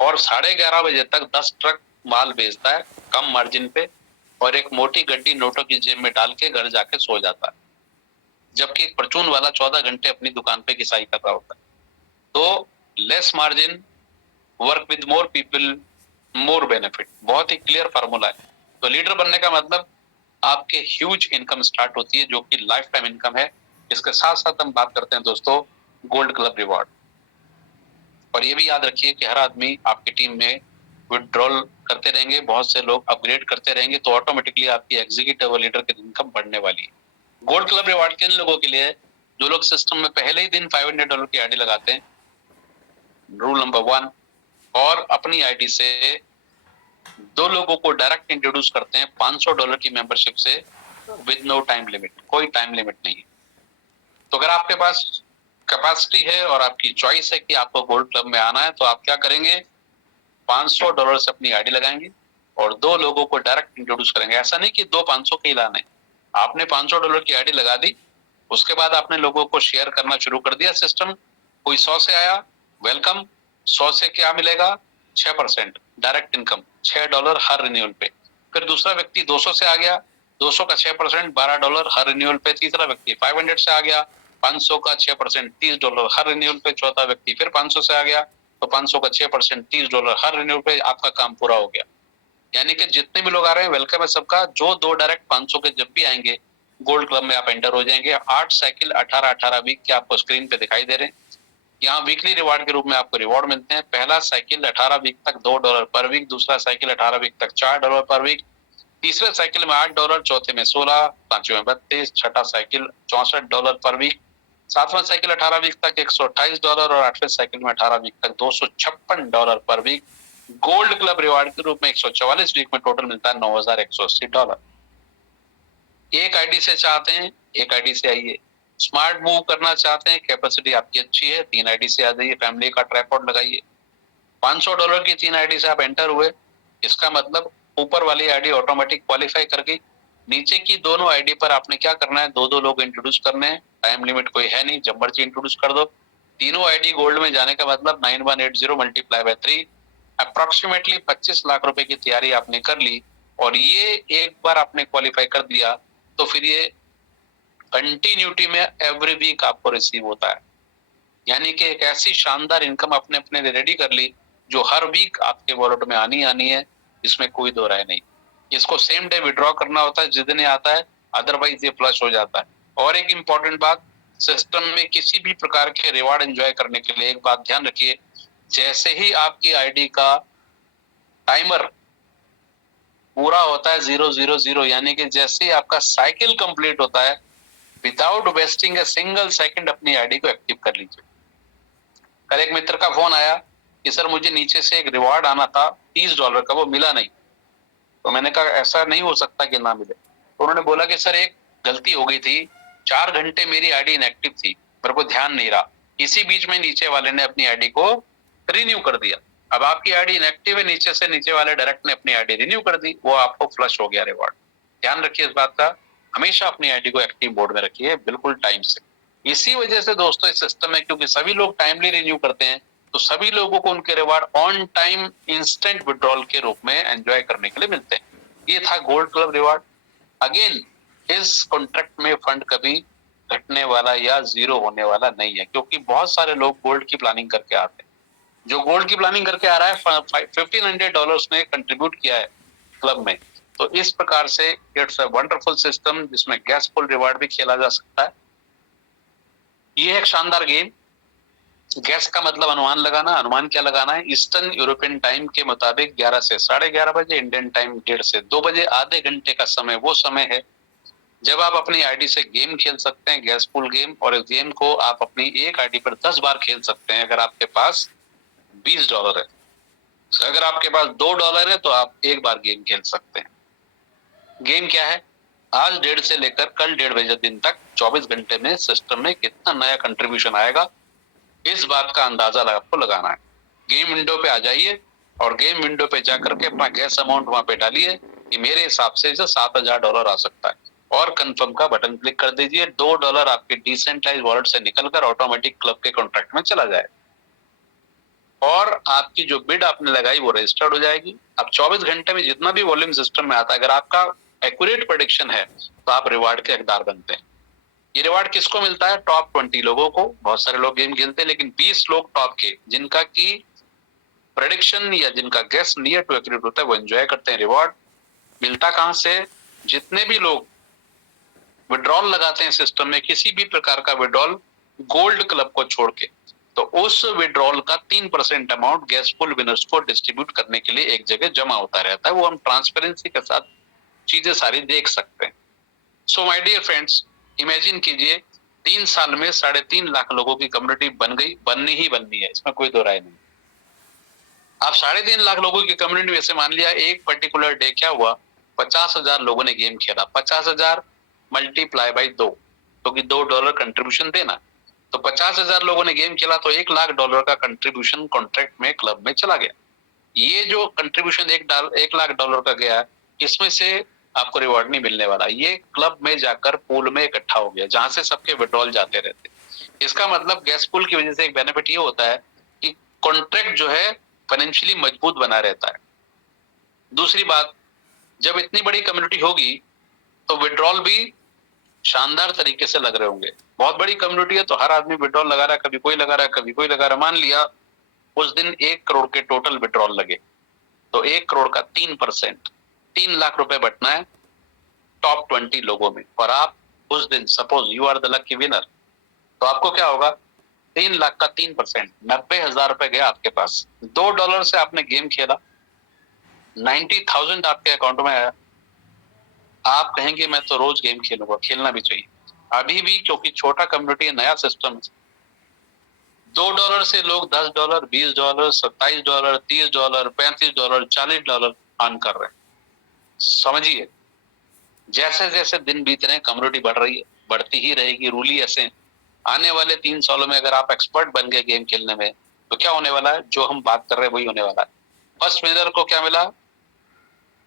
और 11:30 बजे तक 10 ट्रक माल बेचता है कम मार्जिन पे और एक मोटी गड्डी नोटों की जेब में डाल के घर जाके सो जाता है, जबकि एक परचून वाला 14 घंटे अपनी दुकान पे किसाई कर रहा होता है। तो less margin, work with more people, more benefit, बहुत ही क्लियर फार्मूला है। तो लीडर बनने का मतलब आपके ह्यूज इनकम स्टार्ट होती है जो कि लाइफ टाइम इनकम है। इसके साथ साथ हम बात करते हैं दोस्तों गोल्ड क्लब रिवॉर्ड। और ये भी याद रखिए कि हर आदमी आपकी टीम में विड्रॉल करते रहेंगे, बहुत से लोग अपग्रेड करते रहेंगे तो ऑटोमेटिकली आपकी एग्जीक्यूटिव और लीडर की इनकम बढ़ने वाली है। गोल्ड क्लब रिवॉर्ड किन लोगों के लिए है? जो लोग सिस्टम में पहले ही दिन $500 की आईडी लगाते हैं, रूल नंबर 1, और अपनी आईडी से 2 लोगों को डायरेक्ट इंट्रोड्यूस करते हैं $500 की मेंबरशिप से विद नो टाइम लिमिट, कोई टाइम लिमिट नहीं है। तो अगर आपके पास कैपेसिटी है और आपकी चॉइस है कि आपको गोल्ड क्लब में आना है तो आप क्या करेंगे, $500 से अपनी आईडी लगाएंगे और 2 लोगों को डायरेक्ट इंट्रोड्यूस करेंगे। ऐसा नहीं कि 2 500 के ही लाने, आपने $500 की आईडी लगा दी, उसके बाद आपने लोगों को शेयर करना शुरू कर दिया सिस्टम। कोई 100 से आया, वेलकम। 100 से क्या मिलेगा, 6% डायरेक्ट इनकम, $6 हर रिन्यूअल पे। फिर दूसरा व्यक्ति 200 से आ गया, 200 का 6% $12 हर रिन्यूअल पे। तीसरा व्यक्ति 500 से आ गया, 500 का 6% $30 हर रिन्यूअल पे। चौथा व्यक्ति फिर 500 से आ गया तो 500 का 6% $30 हर रिन्यूअल पे। आपका काम पूरा हो गया। यानी कि जितने भी लोग आ रहे हैं वेलकम है सबका। जो 2 डायरेक्ट 500 के जब भी आएंगे गोल्ड क्लब में आप एंटर हो जाएंगे। 8 साइकिल 18 वीक के आपको स्क्रीन पे दिखाई दे रहे हैं। यहाँ वीकली रिवार्ड के रूप में आपको रिवॉर्ड मिलते हैं। पहला साइकिल 18 वीक तक $2 पर वीक, दूसरा साइकिल 18 वीक तक $4 पर वीक, तीसरे साइकिल में $8, चौथे में 16, पांचवें में 32, छठा साइकिल $64 पर वीक, सातवां साइकिल 18 वीक तक $128 और आठवें साइकिल में 18 वीक तक $256 पर वीक। गोल्ड क्लब रिवार्ड के रूप में 144 वीक में टोटल मिलता है $9,180। एक आईडी से चाहते हैं, एक आईडी से आइए। स्मार्ट मूव करना चाहते हैं, कैपेसिटी आपकी अच्छी है, 3 आईडी से आ जाइए, फैमिली का ट्राइपॉड लगाइए। $500 की 3 आईडी से आप एंटर हुए, इसका मतलब ऊपर वाली आईडी ऑटोमेटिक क्वालिफाई कर गई। नीचे की दोनों आईडी पर आपने क्या करना है, दो लोग इंट्रोड्यूस करने हैं, टाइम लिमिट कोई है नहीं, जब मर्जी इंट्रोड्यूस कर दो। तीनों आईडी गोल्ड में जाने का मतलब 9180 मल्टीप्लाई बाय 3, अप्रोक्सीमेटली 25 लाख रुपए की तैयारी आपने कर ली। और ये एक बार आपने क्वालिफाई कर दिया तो फिर ये कंटिन्यूटी में एवरी वीक आपको रिसीव होता है, यानी कि एक ऐसी शानदार इनकम आपने अपने लिए रेडी कर ली जो हर वीक आपके वॉलेट में आनी है, इसमें कोई दो राय नहीं। इसको सेम डे विड्रॉ करना होता है जिस दिन आता है, अदरवाइज ये फ्लश हो जाता है। और एक इंपॉर्टेंट बात, सिस्टम में किसी भी प्रकार के रिवार्ड एंजॉय करने के लिए एक बात ध्यान रखिए, जैसे ही आपकी आईडी का टाइमर पूरा होता है 000, यानी कि जैसे ही आपका साइकिल कंप्लीट होता है, without wasting a single second अपनी आईडी को एक्टिव कर लीजिए। कल एक मित्र का फोन आया कि सर मुझे नीचे से एक रिवार्ड आना था $30 का, वो मिला नहीं। तो मैंने कहा ऐसा नहीं हो सकता कि ना मिले। तो उन्होंने बोला कि सर एक गलती हो गई थी, 4 घंटे मेरी आईडी इनएक्टिव थी, मेरे को ध्यान नहीं रहा, इसी बीच में नीचे वाले ने अपनी आईडी को रिन्यू कर दिया। अब आपकी आईडी इनएक्टिव है, नीचे से नीचे वाले डायरेक्ट ने अपनी आईडी रिन्यू कर दी, वो आपको फ्लश हो गया रिवार्ड। ध्यान रखिए इस बात का, हमेशा अपनी आईडी को एक्टिव मोड में रखिए बिल्कुल टाइम से। इसी वजह से दोस्तों इस सिस्टम में, क्योंकि सभी लोग टाइमली रिन्यू करते हैं, तो सभी लोगों को उनके reward on time instant withdrawal के रूप में एंजॉय करने के लिए मिलते हैं। ये था गोल्ड क्लब रिवार्ड। अगेन इस कॉन्ट्रैक्ट में फंड कभी घटने वाला या जीरो होने वाला नहीं है, क्योंकि बहुत सारे लोग गोल्ड की प्लानिंग करके आते हैं। जो गोल्ड की प्लानिंग करके आ रहा है, $1,500 ने कंट्रीब्यूट किया है क्लब में। तो इस प्रकार से इट्स अ वंडरफुल सिस्टम जिसमें गैस पुल रिवार्ड भी खेला जा सकता है। ये एक शानदार गेम। गैस का मतलब अनुमान लगाना। अनुमान क्या लगाना है, ईस्टर्न यूरोपियन टाइम के मुताबिक 11 से 11:30 बजे, इंडियन टाइम 1:30 से 2 बजे, आधे घंटे का समय वो समय है जब आप अपनी आईडी से गेम खेल सकते हैं, गैस पुल गेम। और इस गेम को आप अपनी एक आईडी पर 10 बार खेल सकते हैं अगर आपके पास $20 है। अगर आपके पास $2 है तो आप एक बार गेम खेल सकते हैं। गेम क्या है, आज 1:30 से लेकर कल 1:30 बजे दिन तक 24 घंटे में सिस्टम में कितना नया कंट्रीब्यूशन आएगा, इस बात का अंदाजा आपको लगाना है। गेम विंडो पे आ जाइए और गेम विंडो पे जाकर के अपना गैस अमाउंट वहां पे डालिए कि मेरे हिसाब से $7,000 आ सकता है, और कंफर्म का बटन क्लिक कर दीजिए। $2 आपके डिसेंट्रलाइज वॉलेट से निकलकर ऑटोमेटिक क्लब के कॉन्ट्रैक्ट में चला जाए और आपकी जो बिड आपने लगाई वो रजिस्टर्ड हो जाएगी। अब 24 घंटे में जितना भी वॉल्यूम सिस्टम में आता है, अगर आपका एक्यूरेट प्रेडिक्शन है तो आप रिवार्ड के हकदार बनते हैं। ये रिवार्ड किसको मिलता है, टॉप 20 लोगों को। बहुत सारे लोग गेम खेलते हैं, लेकिन 20 लोग टॉप के जिनका की प्रेडिक्शन या जिनका गेस नियर टू एक्यूरेट होता है वो एंजॉय करते हैं। रिवार्ड मिलता कहां से, जितने भी लोग विड्रॉल लगाते हैं सिस्टम में, किसी भी प्रकार का विड्रॉल गोल्ड क्लब को छोड़ के, तो उस विड्रॉल का 3% अमाउंट गैस पुल विनर्स को डिस्ट्रीब्यूट करने के लिए एक जगह जमा होता रहता है। वो हम ट्रांसपेरेंसी के साथ चीजें सारी देख सकते हैं। So my dear friends, imagine कीजिए 3 साल में 3.5 लाख लोगों की कम्युनिटी बन गई, बननी ही बननी है, इसमें कोई दो राय नहीं। अब 3.5 लाख लोगों की कम्युनिटी, वैसे मान लिया एक पर्टिकुलर डे क्या हुआ, 50,000 लोगों ने गेम खेला, 50,000 मल्टीप्लाई बाई 2, क्योंकि $2 कंट्रीब्यूशन देना, तो 50,000 लोगों ने गेम खेला तो $1,00,000 का कंट्रीब्यूशन कॉन्ट्रैक्ट में क्लब में चला गया। ये जो कंट्रीब्यूशन $1,00,000 का गया, इसमें से आपको रिवॉर्ड नहीं मिलने वाला, ये क्लब में जाकर पूल में इकट्ठा हो गया जहां से सबके विड्रॉल जाते रहते। इसका मतलब गैस पूल की वजह से एक बेनिफिट ये होता है कि कॉन्ट्रैक्ट जो है फाइनेंशियली मजबूत बना रहता है। दूसरी बात, जब इतनी बड़ी कम्युनिटी होगी तो विड्रॉल भी शानदार तरीके से लग रहे होंगे। बहुत बड़ी कम्युनिटी है तो हर आदमी विड्रॉल लगा रहा है, कभी कोई लगा रहा है, कभी कोई लगा रहा है। मान लिया उस दिन 1 करोड़ के टोटल विड्रॉल लगे, तो 1 करोड़ का 3%, 3 लाख रुपए बटना है टॉप 20 लोगों में। और आप उस दिन suppose you are the lucky winner, तो आपको क्या होगा, 3 लाख का 3%, 90,000 रुपए गया आपके पास। $2 से आपने गेम खेला, 90,000 आपके अकाउंट में आया। आप कहेंगे मैं तो रोज गेम खेलूंगा, खेलना भी चाहिए अभी भी, क्योंकि छोटा कम्युनिटी है, नया सिस्टम। $2 से लोग $10, $20, $27, $30, $35, $40 अर्न कर रहे हैं। समझिए, जैसे जैसे दिन बीत रहे हैं कम्युनिटी बढ़ रही है, बढ़ती ही रहेगी। रूल ही ऐसे हैं। आने वाले 3 सालों में अगर आप एक्सपर्ट बन गए गेम खेलने में, तो क्या होने वाला है, जो हम बात कर रहे हैं वही होने वाला है। फर्स्ट विनर को क्या मिला,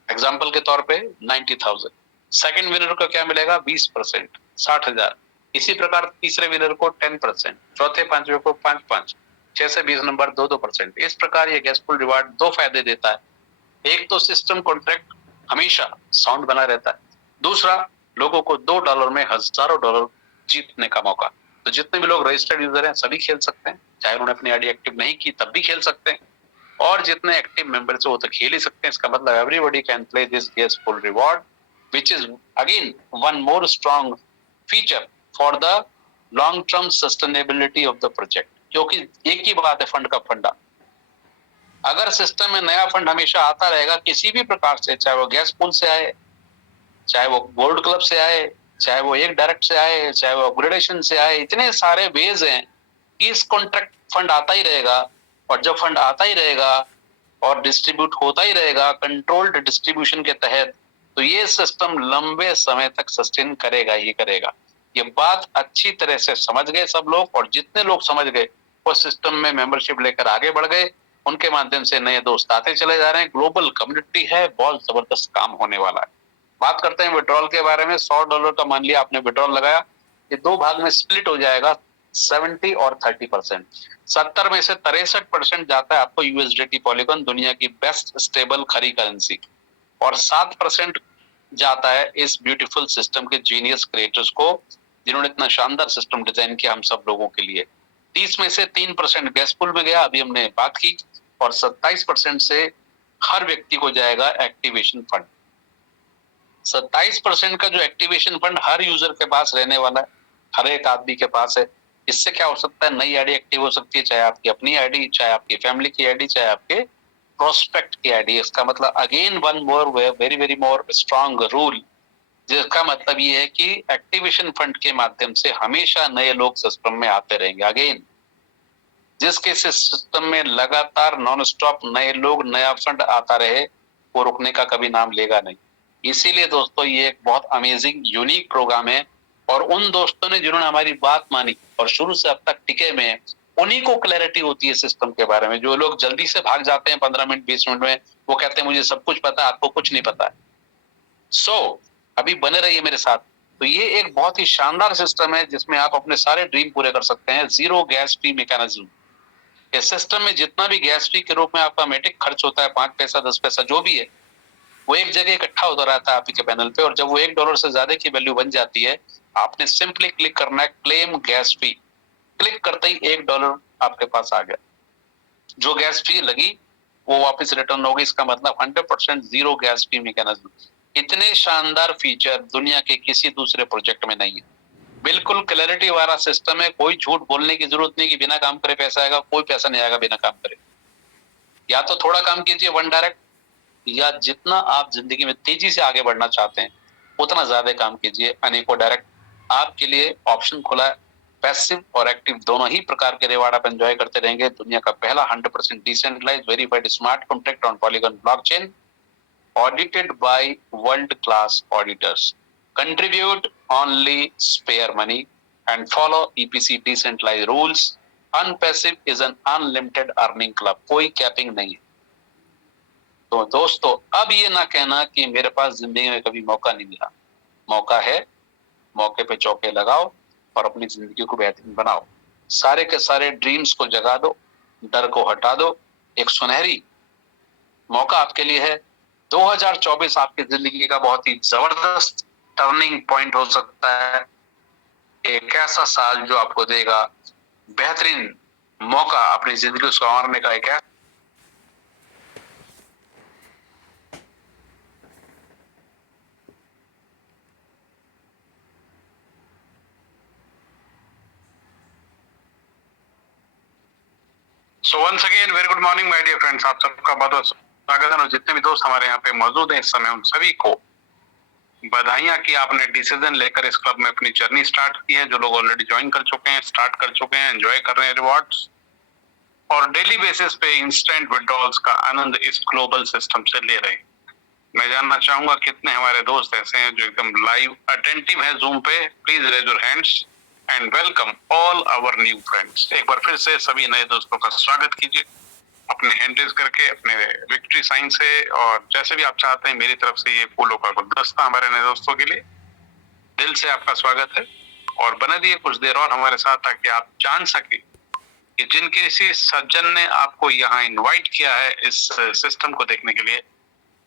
एग्जाम्पल के तौर पे 90,000। सेकंड विनर को क्या मिलेगा, 20%, 60,000। इसी प्रकार तीसरे विनर को 10%, चौथे पांचवे को 5-5, 6 से 20 नंबर 2-2%। इस प्रकार ये गैसफुल रिवार्ड दो फायदे देता है। एक तो सिस्टम कॉन्ट्रैक्ट हमेशा साउंड बना रहता है, दूसरा लोगों को $2 में हजारों डॉलर जीतने का मौका। तो जितने भी लोग रजिस्टर्ड यूजर हैं सभी खेल सकते हैं, चाहे उन्होंने अपनी आईडी एक्टिव नहीं की तब भी खेल सकते हैं, और जितने एक्टिव मेंबर्स है वो तो खेल ही सकते हैं। इसका मतलब एवरीबॉडी कैन प्ले दिस गैसफुल reward, which is again one more strong feature for the long term sustainability of the project। क्योंकि एक ही बात है फंड का फंडा, अगर सिस्टम में नया फंड हमेशा आता रहेगा किसी भी प्रकार से, चाहे वो गैस पूल से आए, चाहे वो गोल्ड क्लब से आए, चाहे वो एक डायरेक्ट से आए, चाहे वो अपग्रेडेशन से आए, इतने सारे वेज हैं कि इस कॉन्ट्रैक्ट फंड आता ही रहेगा। और जब फंड आता ही रहेगा और डिस्ट्रीब्यूट होता ही रहेगा कंट्रोल्ड डिस्ट्रीब्यूशन के तहत, तो ये सिस्टम लंबे समय तक सस्टेन करेगा ही करेगा। ये बात अच्छी तरह से समझ गए सब लोग, और जितने लोग समझ गए वो सिस्टम में मेंबरशिप लेकर आगे बढ़ गए, उनके माध्यम से नए दोस्त आते चले जा रहे हैं। ग्लोबल कम्युनिटी है, बहुत जबरदस्त काम होने वाला है। बात करते हैं विड्रॉल के बारे में। $100 का मान लिया आपने विड्रॉल लगाया, ये दो भाग में स्प्लिट हो जाएगा, 70 और 30%। 70 में से 63% जाता है आपको यूएसडीटी पॉलीगॉन, दुनिया की बेस्ट स्टेबल खरी करेंसी, और 7% जाता है इस ब्यूटीफुल सिस्टम के जीनियस क्रिएटर्स को, जिन्होंने इतना शानदार सिस्टम डिजाइन किया हम सब लोगों के लिए। 30 में से 3% गैसपुल में गया, अभी हमने बात की, और 27% से हर व्यक्ति को जाएगा एक्टिवेशन फंड। 27% का जो एक्टिवेशन फंड हर यूजर के पास रहने वाला है, हर एक आदमी के पास है। इससे क्या हो सकता है, नई आईडी एक्टिव हो सकती है, चाहे आपकी अपनी आईडी, चाहे आपकी फैमिली की आईडी, चाहे आपके प्रोस्पेक्ट की आईडी। इसका मतलब again one more very very more strong rule, जिसका मतलब ये है कि एक्टिवेशन फंड के माध्यम से हमेशा नए लोग सिस्टम में आते रहेंगे। अगेन जिसके सिस्टम में लगातार नॉन स्टॉप नए लोग, नया फंड आता रहे, वो रुकने का कभी नाम लेगा नहीं। इसीलिए दोस्तों ये एक बहुत अमेजिंग यूनिक प्रोग्राम है, और उन दोस्तों ने जिन्होंने हमारी बात मानी और शुरू से अब तक टिके में हैं, उन्हीं को क्लैरिटी होती है सिस्टम के बारे में। जो लोग जल्दी से भाग जाते हैं 15 मिनट 20 मिनट में, वो कहते हैं मुझे सब कुछ पता है, आपको कुछ नहीं पता है। सो अभी बने रहिए मेरे साथ। तो ये एक बहुत ही शानदार सिस्टम है जिसमें आप अपने सारे ड्रीम पूरे कर सकते हैं। जीरो गैस फी मैकेनिज्म, इस सिस्टम में जितना भी गैस फी के रूप में आपका मेटिक खर्च होता है, 5 पैसा 10 पैसा जो भी है, वो एक जगह इकट्ठा होता रहता है आपके पैनल पे, और जब वो $1 से ज्यादा की वैल्यू बन जाती है, आपने सिंपली क्लिक करना है क्लेम गैस फी। क्लिक करते ही $1 आपके पास आ गया। जो गैस फी लगी वो वापस रिटर्न होगी। इसका मतलब 100% जीरो गैस फी मैकेनिज्म। इतने शानदार फीचर दुनिया के किसी दूसरे प्रोजेक्ट में नहीं है। बिल्कुल क्लैरिटी वाला सिस्टम है, कोई झूठ बोलने की जरूरत नहीं कि बिना काम करे पैसा आएगा, कोई पैसा नहीं आएगा बिना काम करे। या तो थोड़ा काम कीजिए वन डायरेक्ट, या जितना आप जिंदगी में तेजी से आगे बढ़ना चाहते हैं उतना ज्यादा काम कीजिए अनेको डायरेक्ट। आपके लिए ऑप्शन खुला है, पैसिव और एक्टिव दोनों ही प्रकार के रिवार्ड आप एंजॉय करते रहेंगे। दुनिया का पहला 100% decentralise verified smart contract on Polygon blockchain, audited by world class auditors, contribute only spare money and follow EPC decentralized rules। Unpassive is an unlimited earning club, कोई कैपिंग नहीं है। तो दोस्तों अब ये ना कहना कि मेरे पास जिंदगी में कभी मौका नहीं मिला। मौका है, मौके पे चौके लगाओ और अपनी जिंदगी को बेहतरीन बनाओ। सारे के सारे ड्रीम्स को जगा दो, डर को हटा दो। एक सुनहरी मौका आपके लिए है। 2024 आपकी जिंदगी का बहुत ही जबरदस्त टर्निंग पॉइंट हो सकता है। एक ऐसा साल जो आपको देगा बेहतरीन मौका अपनी जिंदगी को संवारने का। एक so once again very good morning my dear friends, आप सबका बहुत बहुत स्वागत है। और जितने भी दोस्त हमारे यहाँ पे मौजूद हैं इस समय, उन सभी को बधाइयां कि आपने डिसीजन लेकर इस क्लब में अपनी जर्नी स्टार्ट की है। जो लोग ऑलरेडी ज्वाइन कर चुके हैं, स्टार्ट कर चुके हैं, एंजॉय कर रहे हैं रिवॉर्ड्स और डेली बेसिस पे इंस्टेंट विड्रॉल्स का आनंद इस ग्लोबल सिस्टम से ले रहे हैं। मैं जानना चाहूंगा कितने हमारे दोस्त ऐसे हैं जो एकदम लाइव अटेंटिव हैं जूम पे। Please raise your hands and welcome all our new friends. एक बार फिर से सभी नए दोस्तों का स्वागत कीजिए अपने हैंड रेज करके, अपने विक्ट्री साइन से, और जैसे भी आप चाहते हैं। मेरी तरफ से ये फूलों का गुलदस्ता हमारे नए दोस्तों के लिए दिल से आपका स्वागत है। और बने रहिए कुछ देर और हमारे साथ ताकि आप जान सके कि जिन किसी सज्जन ने आपको यहाँ इनवाइट किया है इस सिस्टम को देखने के लिए,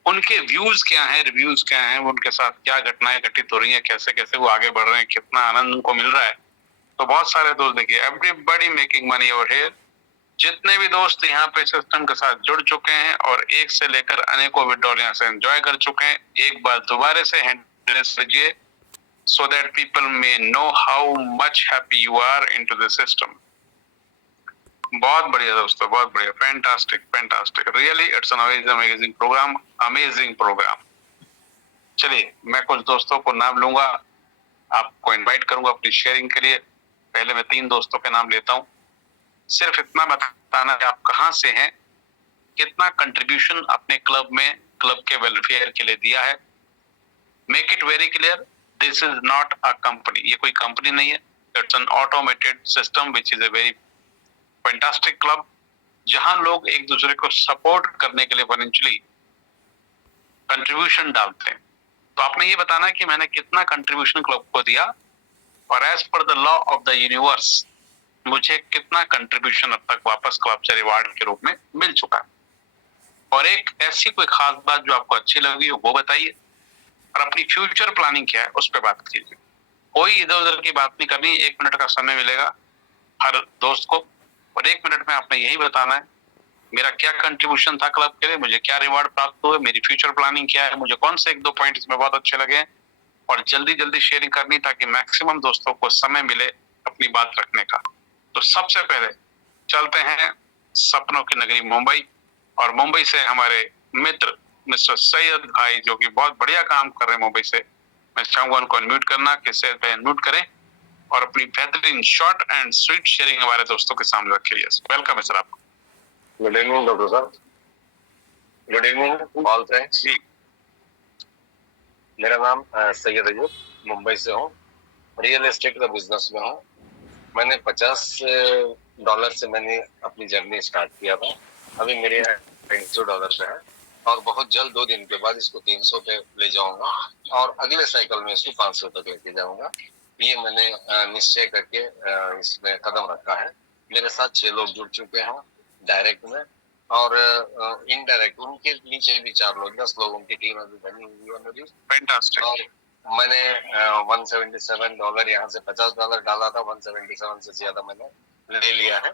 उनके व्यूज क्या हैं, रिव्यूज क्या हैं, उनके साथ क्या घटनाएं घटित हो रही हैं, कैसे कैसे वो आगे बढ़ रहे हैं, कितना आनंद उनको मिल रहा है। तो बहुत सारे दोस्त देखिए, everybody making money over here. जितने भी दोस्त यहाँ पे सिस्टम के साथ जुड़ चुके हैं और एक से लेकर अनेकों विड्रॉल यहाँ से एंजॉय कर चुके हैं, एक बार दोबारा से हैंड रेज कीजिए so that people may know how much happy you are into the system. बहुत बढ़िया दोस्तों, बहुत बढ़िया, fantastic fantastic, really it's an amazing programme, amazing programme. चलिए मैं कुछ दोस्तों को नाम लूंगा, आपको इनवाइट करूंगा अपनी शेयरिंग के लिए। पहले मैं 3 दोस्तों के नाम लेता हूं। सिर्फ इतना बताना कि आप कहां से हैं, कितना कंट्रीब्यूशन अपने क्लब में, क्लब के वेलफेयर के लिए दिया है। Make it very clear, this is not a company, ये कोई कंपनी नहीं है। It's an automated system which is a very fantastic club, जहां लोग एक दूसरे को सपोर्ट करने के लिए फाइनेंशियली कंट्रीब्यूशन डालते हैं। तो आपने ये बताना है कि मैंने कितना कंट्रीब्यूशन क्लब को दिया, और as per the law of the universe मुझे कितना कंट्रीब्यूशन अब तक वापस क्लब से रिवार्ड के रूप में मिल चुका है। और एक ऐसी कोई खास बात जो आपको अच्छी लगी हो वो बताइए, और अपनी फ्यूचर प्लानिंग क्या है उस पर बात कीजिए। कोई इधर उधर की बात नहीं करनी। 1 मिनट का समय मिलेगा हर दोस्त को, और 1 मिनट में आपने यही बताना है मेरा क्या कंट्रीब्यूशन था क्लब के लिए, मुझे क्या रिवार्ड प्राप्त हुए, मेरी फ्यूचर प्लानिंग क्या है, मुझे कौन से 1-2 पॉइंट इसमें बहुत अच्छे लगे, और जल्दी जल्दी शेयरिंग करनी ताकि मैक्सिमम दोस्तों को समय मिले अपनी बात रखने का। तो सबसे पहले चलते हैं सपनों की नगरी मुंबई, और मुंबई से हमारे मित्र मिस्टर सैयद भाई जो कि बहुत बढ़िया काम कर रहे हैं मुंबई से। मैं चाहूंगा उनको अनम्यूट करना, कि सैयद भाई अनम्यूट करें और अपनी बेहतरीन शॉर्ट एंड स्वीट शेयरिंग हमारे दोस्तों के सामने रखिए। वेलकम है सर आपको। गुड इवनिंग डॉक्टर साहब। Good evening all friends. मेरा नाम सैयद अयूब, मुंबई से हूँ। रियल एस्टेट का बिजनेस में हूँ। मैंने $50 से मैंने अपनी जर्नी स्टार्ट किया था। अभी मेरे $250 पे है, और बहुत जल्द 2 दिन के बाद इसको 300 पे ले जाऊंगा, और अगले साइकिल में इसको 500 तक लेके जाऊंगा। ये मैंने निश्चय करके इसमें कदम रखा है। मेरे साथ 6 लोग जुड़ चुके हैं डायरेक्ट में, और इनडायरेक्ट उनके नीचे भी 4 लोग, 10 लोगों की टीम अभी बनी हुई है मेरी। फैंटास्टिक। और मैंने $177 यहाँ से $50 डाला था, 177 से ज्यादा मैंने ले लिया है।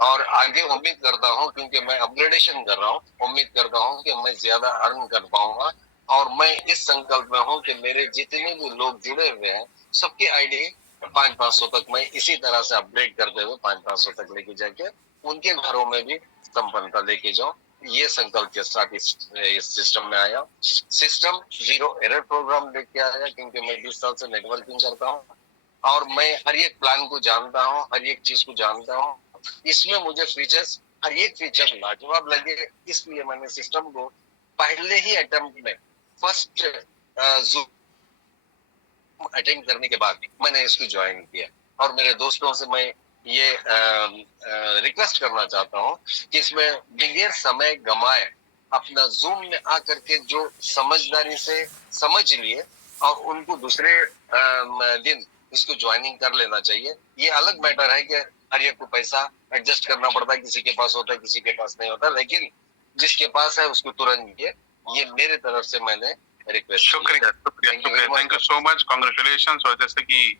और आगे उम्मीद करता हूँ, क्योंकि मैं अपग्रेडेशन कर रहा हूँ, उम्मीद करता हूँ कि मैं ज्यादा अर्न कर पाऊंगा। और मैं इस संकल्प में हूँ कि मेरे जितने भी लोग जुड़े हुए हैं सबकी आईडी 500 तक मैं इसी तरह से अपग्रेड करते हुए 500 तक लेके जाके उनके घरों में भी संपन्नता लेके जाऊं। ये संकल्प के साथ इस सिस्टम में आया। सिस्टम 0 एरर प्रोग्राम लेके आया, क्योंकि मैं 20 साल से नेटवर्किंग करता हूँ, और मैं हर एक प्लान को जानता हूँ, हर एक चीज को जानता हूँ। इसमें मुझे फीचर्स, हर एक फीचर लाजवाब लगे, इसलिए मैंने सिस्टम को पहले ही अटेम्प्ट में, फर्स्ट जूम अटेंड करने के बाद मैंने इसको ज्वाइन किया। और मेरे दोस्तों से मैं ये रिक्वेस्ट करना चाहता हूँ कि इसमें बगैर समय गमाए अपना जूम में आकर के जो समझदारी से समझ लिए, और उनको दूसरे दिन इसको ज्वाइनिंग कर लेना चाहिए। ये अलग मैटर है कि हर एक को पैसा एडजस्ट करना पड़ता है, किसी के पास होता है, किसी के पास नहीं होता, लेकिन जिसके पास है उसको तुरंत ये मेरे तरफ से मैंने रिक्वेस्ट। शुक्रिया शुक्रिया, thank you so much, congratulations. और जैसे कि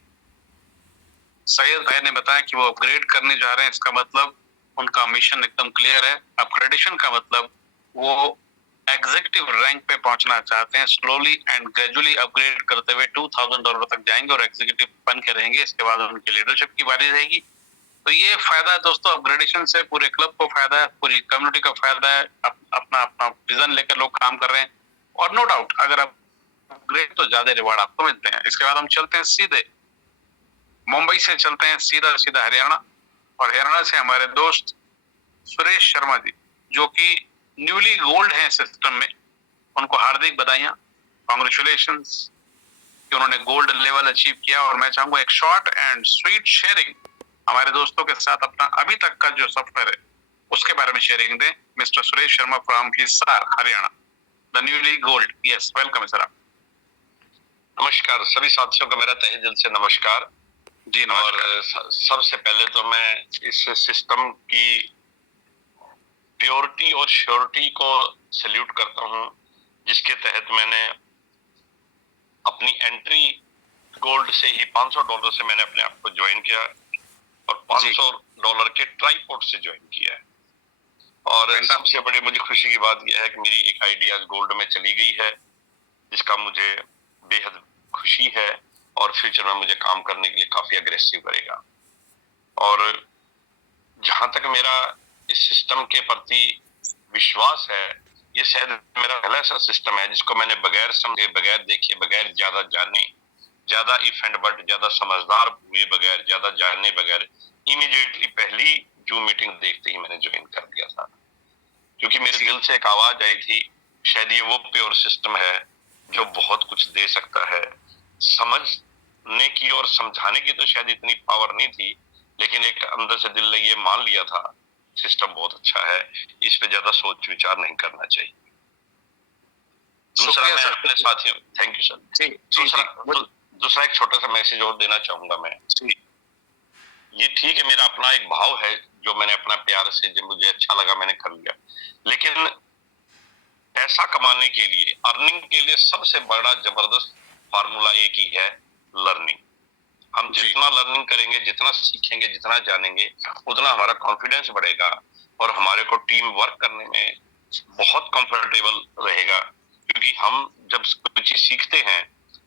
सैयद भाई ने बताया कि वो अपग्रेड करने जा रहे हैं, इसका मतलब उनका मिशन एकदम क्लियर है। अपग्रेडेशन का मतलब वो एग्जीक्यूटिव रैंक पे पहुंचना चाहते हैं। स्लोली एंड ग्रेजुअली अपग्रेड करते हुए $2000 तक जाएंगे और एग्जीक्यूटिव बन के रहेंगे। इसके बाद उनकी लीडरशिप की बारी रहेगी। तो ये फायदा है दोस्तों अपग्रेडेशन से, पूरे क्लब को फायदा है, पूरी कम्युनिटी का फायदा है। अपना अपना विजन लेकर लोग काम कर रहे हैं। और नो डाउट अगर आप अपग्रेड तो ज्यादा रिवॉर्ड आपको मिलते हैं। इसके बाद हम चलते हैं सीधे मुंबई से, चलते हैं सीधा सीधा हरियाणा, और हरियाणा से हमारे दोस्त सुरेश शर्मा जी, जो कि न्यूली गोल्ड है सिस्टम में, उनको हार्दिक बधाइयां, कॉन्ग्रेचुलेशंस कि उन्होंने गोल्ड लेवल अचीव किया। और मैं चाहूंगा एक शॉर्ट एंड स्वीट शेयरिंग हमारे दोस्तों के साथ अपना अभी तक का जो सफर है उसके बारे में शेयरिंग दें। Mister Suresh Sharma from Hisar Haryana, the newly gold. Yes, welcome sir. नमस्कार सभी साथियों का मेरा तहे दिल से नमस्कार जी। और सबसे पहले तो मैं इस सिस्टम की प्योरिटी और श्योरिटी को सैल्यूट करता हूं, जिसके तहत मैंने अपनी एंट्री गोल्ड से ही $500 से मैंने अपने आप को ज्वाइन किया और $500 के ट्राइपॉड से ज्वाइन किया है। और सबसे बड़ी मुझे खुशी की बात यह है कि मेरी एक आइडिया गोल्ड में चली गई है, जिसका मुझे बेहद खुशी है और फ्यूचर में मुझे काम करने के लिए काफी अग्रेसिव करेगा। और जहां तक मेरा इस सिस्टम के प्रति विश्वास है, ये शायद मेरा पहला ऐसा सिस्टम है जिसको मैंने बगैर समझे, बगैर देखे, बगैर ज्यादा जाने, ज्यादा इफ एंड बट, ज्यादा समझदार हुए बगैर, ज्यादा जानने बगैर, इमीडिएटली पहली जूम मीटिंग देखते ही मैंने ज्वाइन कर दिया था, क्योंकि मेरे दिल से एक आवाज आई थी, शायद ये वो प्योर सिस्टम है जो बहुत कुछ दे सकता है। समझने की और समझाने की तो शायद इतनी पावर नहीं थी, लेकिन एक अंदर से दिल ने ये मान लिया था सिस्टम बहुत अच्छा है, इस पे ज्यादा सोच विचार नहीं करना चाहिए। दूसरा मैं अपने साथियों, थैंक यू सर, दूसरा एक छोटा सा मैसेज और देना चाहूंगा मैं। ये ठीक है, मेरा अपना एक भाव है जो मैंने अपना प्यार से, जब मुझे अच्छा लगा मैंने कर लिया, लेकिन पैसा कमाने के लिए, अर्निंग के लिए सबसे बड़ा जबरदस्त फार्मूला एक ही है, लर्निंग। हम जितना लर्निंग करेंगे, जितना सीखेंगे, जितना जानेंगे, उतना हमारा कॉन्फिडेंस बढ़ेगा और हमारे को टीम वर्क करने में बहुत कंफर्टेबल रहेगा, क्योंकि हम जब कुछ चीज सीखते हैं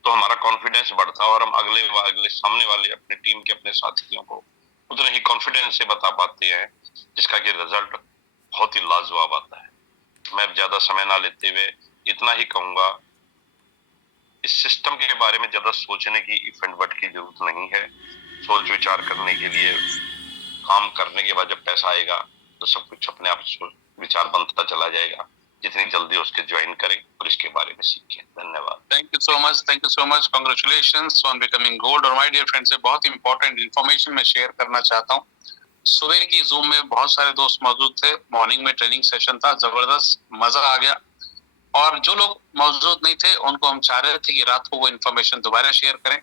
तो हमारा कॉन्फिडेंस बढ़ता है और हम अगले सामने वाले अपने टीम के अपने साथियों को उतने ही कॉन्फिडेंस से बता पाते हैं, जिसका कि रिजल्ट बहुत ही लाजवाब आता है। मैं ज्यादा समय ना लेते हुए इतना ही कहूंगा, इस सिस्टम के बारे में ज्यादा सोचने की, इफ एंड बट की जरूरत नहीं है। सोच विचार करने के लिए, काम करने के बाद जब पैसा आएगा तो सब कुछ अपने आप विचार बनता चला जाएगा। जितनी जल्दी उसके ज्वाइन करें और इसके बारे में सीखें। धन्यवाद। Thank you so much, congratulations on becoming gold. और माय डियर फ्रेंड्स, से बहुत इंपॉर्टेंट इन्फॉर्मेशन मैं शेयर करना चाहता हूँ। सुबह की जूम में बहुत सारे दोस्त मौजूद थे, मॉर्निंग में ट्रेनिंग सेशन था, जबरदस्त मजा आ गया। और जो लोग मौजूद नहीं थे उनको हम चाह रहे थे कि रात को वो इन्फॉर्मेशन दोबारा शेयर करें।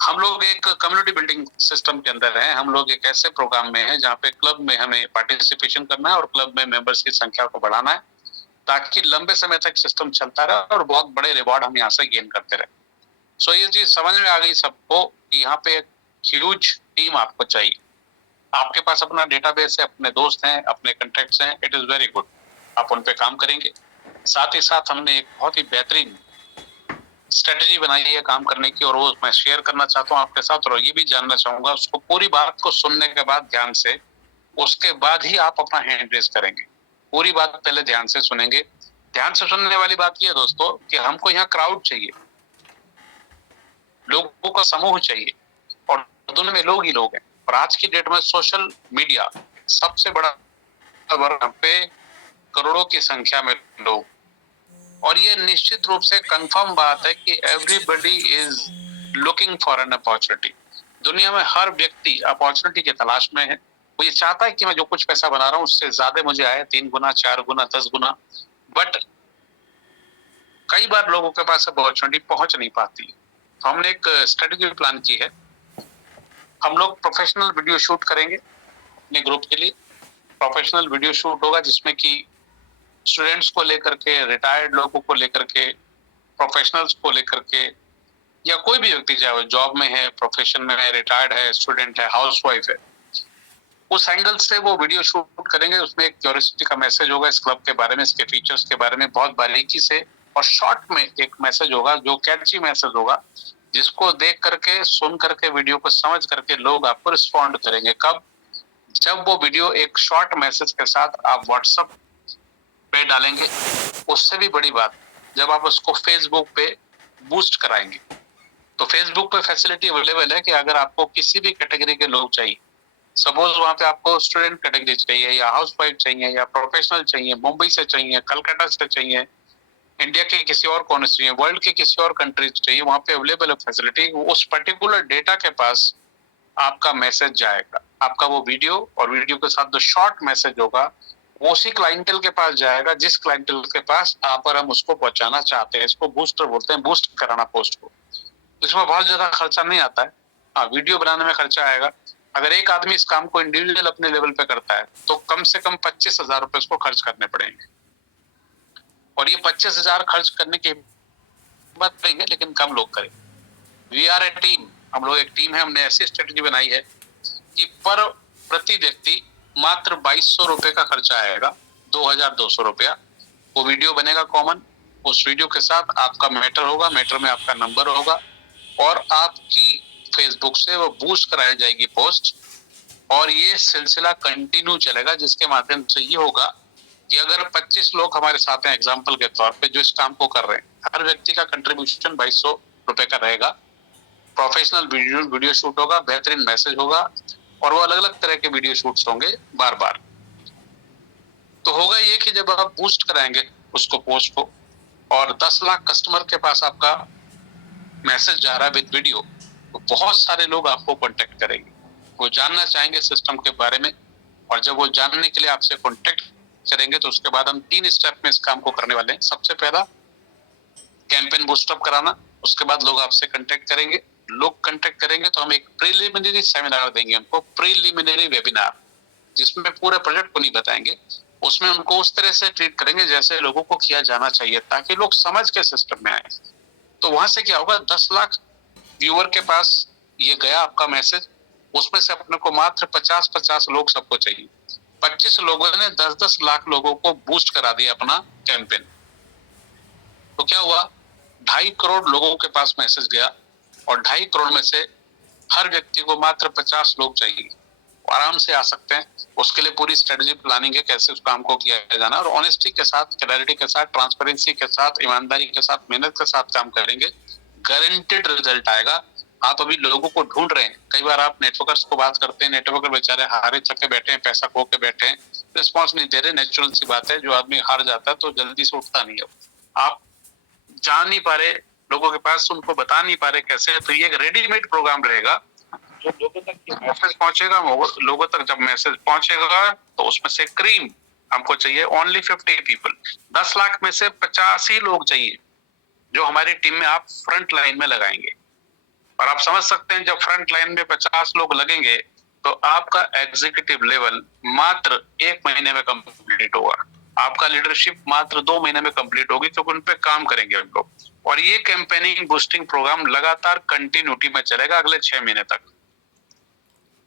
हम लोग एक कम्युनिटी बिल्डिंग सिस्टम के अंदर हैं। हम लोग एक ऐसे प्रोग्राम में हैं जहाँ पे क्लब में हमें पार्टिसिपेशन करना है और क्लब में मेंबर्स की संख्या को बढ़ाना है, ताकि लंबे समय तक सिस्टम चलता रहे और बहुत बड़े रिवॉर्ड हम यहाँ से गेन करते रहे। सो ये चीज समझ में आ गई सबको कि यहाँ पे एक ह्यूज टीम आपको चाहिए। आपके पास अपना डेटाबेस है, अपने दोस्त हैं, अपने कॉन्टैक्ट्स हैं, इट इज वेरी गुड। आप उन पे काम करेंगे। साथ ही साथ हमने एक बहुत ही बेहतरीन स्ट्रेटेजी बनाई है काम करने की, और वो मैं शेयर करना चाहता हूँ आपके साथ। और ये भी जानना चाहूंगा, उसको पूरी बात को सुनने के बाद ध्यान से, उसके बाद ही आप अपना हैंड रेज करेंगे। पूरी बात पहले ध्यान से सुनेंगे। ध्यान से सुनने वाली बात ये दोस्तों कि हमको यहाँ क्राउड चाहिए, लोगों का समूह चाहिए, और दुनिया में लोग ही लोग हैं। और आज की डेट में सोशल मीडिया सबसे बड़ा पे करोड़ों की संख्या में लोग, और ये निश्चित रूप से कंफर्म बात है कि everybody is looking for an opportunity. दुनिया में हर व्यक्ति अपॉर्चुनिटी की तलाश में है। वो ये चाहता है कि मैं जो कुछ पैसा बना रहा हूँ उससे ज्यादा मुझे आए, 3 गुना, 4 गुना, 10 गुना। बट कई बार लोगों के पास अपॉर्चुनिटी पहुंच नहीं पाती। तो हमने एक स्ट्रेटेजी प्लान की है। हम लोग प्रोफेशनल वीडियो शूट करेंगे अपने ग्रुप के लिए। प्रोफेशनल वीडियो शूट होगा जिसमें कि स्टूडेंट्स को लेकर के, रिटायर्ड लोगों को लेकर के, प्रोफेशनल्स को लेकर के, या कोई भी व्यक्ति चाहे वो जॉब में है, प्रोफेशन में है, रिटायर्ड है, स्टूडेंट है, हाउसवाइफ है, उस एंगल से वो वीडियो शूट करेंगे। उसमें एक क्यूरियोसिटी का मैसेज होगा इस क्लब के बारे में, इसके फीचर्स के बारे में बहुत बारीकी से, और शॉर्ट में एक मैसेज होगा जो कैची मैसेज होगा, जिसको देख करके, सुन करके, वीडियो को समझ करके लोग आपको रिस्पॉन्ड करेंगे। कब? जब वो वीडियो एक शॉर्ट मैसेज के साथ आप व्हाट्सएप पे डालेंगे। उससे भी बड़ी बात, जब आप उसको फेसबुक पे बूस्ट कराएंगे। तो फेसबुक पे फैसिलिटी अवेलेबल है कि अगर आपको किसी भी कैटेगरी के लोग चाहिए, सपोज वहां पे आपको स्टूडेंट कैटेगरी चाहिए या हाउस वाइफ चाहिए या प्रोफेशनल चाहिए, मुंबई से चाहिए, कलकत्ता से चाहिए, इंडिया के किसी और कोने से चाहिए, वर्ल्ड के किसी और कंट्री से चाहिए, वहां पे अवेलेबल है फैसिलिटी। उस पर्टिकुलर डेटा के पास आपका मैसेज जाएगा, आपका वो वीडियो और वीडियो के साथ जो शॉर्ट मैसेज होगा वो उसी क्लाइंटल के पास जाएगा जिस क्लाइंटल के पास आप और हम उसको पहुंचाना चाहते हैं। इसको बूस्टर बोलते हैं, बूस्ट कराना पोस्ट को। इसमें बहुत ज्यादा खर्चा नहीं आता है। हाँ, वीडियो बनाने में खर्चा आएगा। अगर एक आदमी इस काम को इंडिविजुअल अपने लेवल पे करता है तो कम से कम 25,000 रुपए उसको खर्च करने पड़ेंगे। और ये 25,000 खर्च करने की बात करेंगे लेकिन कम लोग करें। वी आर ए टीम, हम लोग एक टीम है। हमने ऐसी स्ट्रेटेजी बनाई है कि प्रति व्यक्ति मात्र 2200 रुपए का खर्चा आएगा, 2200 रुपया। वो वीडियो बनेगा कॉमन, उस वीडियो के साथ आपका मैटर होगा, मैटर में आपका नंबर होगा और आपकी फेसबुक से वो बूस्ट कराई जाएगी पोस्ट। और ये सिलसिला कंटिन्यू चलेगा जिसके माध्यम से ये होगा कि अगर 25 लोग हमारे साथ हैं एग्जाम्पल के तौर पे जो इस काम को कर रहे हैं, हर व्यक्ति का कंट्रीब्यूशन 2200 रुपए का रहेगा। प्रोफेशनल वीडियो शूट होगा, बेहतरीन मैसेज होगा और वो अलग अलग तरह के वीडियो शूट्स होंगे बार बार। तो होगा ये कि जब आप बूस्ट कराएंगे उसको पोस्ट को और 10 लाख कस्टमर के पास आपका मैसेज जा रहा है विद वीडियो, तो बहुत सारे लोग आपको कांटेक्ट करेंगे, वो जानना चाहेंगे सिस्टम के बारे में। और जब वो जानने के लिए आपसे कांटेक्ट करेंगे तो उसके बाद हम 3 स्टेप में इस काम को करने वाले हैं। सबसे पहला कैंपेन बूस्टअप कराना, उसके बाद लोग आपसे कांटेक्ट करेंगे। लोग कांटेक्ट करेंगे तो हम एक प्रीलिमिनरी सेमिनार देंगे उनको, प्रीलिमिनरी वेबिनार, जिसमें पूरे प्रोजेक्ट को नहीं बताएंगे। उसमें उनको उस तरह से ट्रीट करेंगे जैसे लोगों को किया जाना चाहिए ताकि लोग समझ के सिस्टम में आए। तो वहां से क्या होगा, 10 लाख व्यूअर के पास ये गया आपका मैसेज, उसमें से अपने को मात्र 50-50 लोग सबको चाहिए। 25 लोगों ने 10-10 लाख लोगों को बूस्ट करा दिया अपना कैंपेन। तो क्या हुआ, 2.5 करोड़ लोगों के पास मैसेज गया और 2.5 करोड़ में से हर व्यक्ति को मात्र 50 लोग चाहिए। आराम से आ सकते हैं। उसके लिए पूरी स्ट्रेटेजी प्लानिंग है कैसे उस काम को किया जाना, और ऑनेस्टी के साथ, क्लैरिटी के साथ, ट्रांसपेरेंसी के साथ, ईमानदारी के साथ, मेहनत के साथ काम करेंगे, गारंटेड रिजल्ट आएगा। आप अभी लोगों को ढूंढ रहे हैं, कई बार आप नेटवर्कर्स को बात करते हैं, नेटवर्कर बेचारे हारे थके बैठे हैं, पैसा खो के बैठे हैं, रिस्पॉन्स नहीं दे रहे। नेचुरल सी बात है, जो आदमी हार जाता है तो जल्दी से उठता नहीं है। आप जान नहीं पा रहे लोगों के पास, उनको बता नहीं पा रहे कैसे, तो ये एक रेडीमेड प्रोग्राम रहेगा जो लोगों तक मैसेज पहुंचेगा। लोगों तक जब मैसेज पहुंचेगा तो उसमें से क्रीम हमको चाहिए ओनली 50 पीपल। 10 लाख में से 50 ही लोग चाहिए जो हमारी टीम में आप फ्रंट लाइन में लगाएंगे। और आप समझ सकते हैं जब फ्रंट लाइन में 50 लोग लगेंगे तो आपका एग्जीक्यूटिव लेवल मात्र 1 महीने में कंप्लीट होगा, आपका लीडरशिप मात्र 2 महीने में कंप्लीट होगी, क्योंकि उन पे काम करेंगे हम लोग। और ये कैंपेनिंग बूस्टिंग प्रोग्राम लगातार कंटिन्यूटी में चलेगा अगले 6 महीने तक।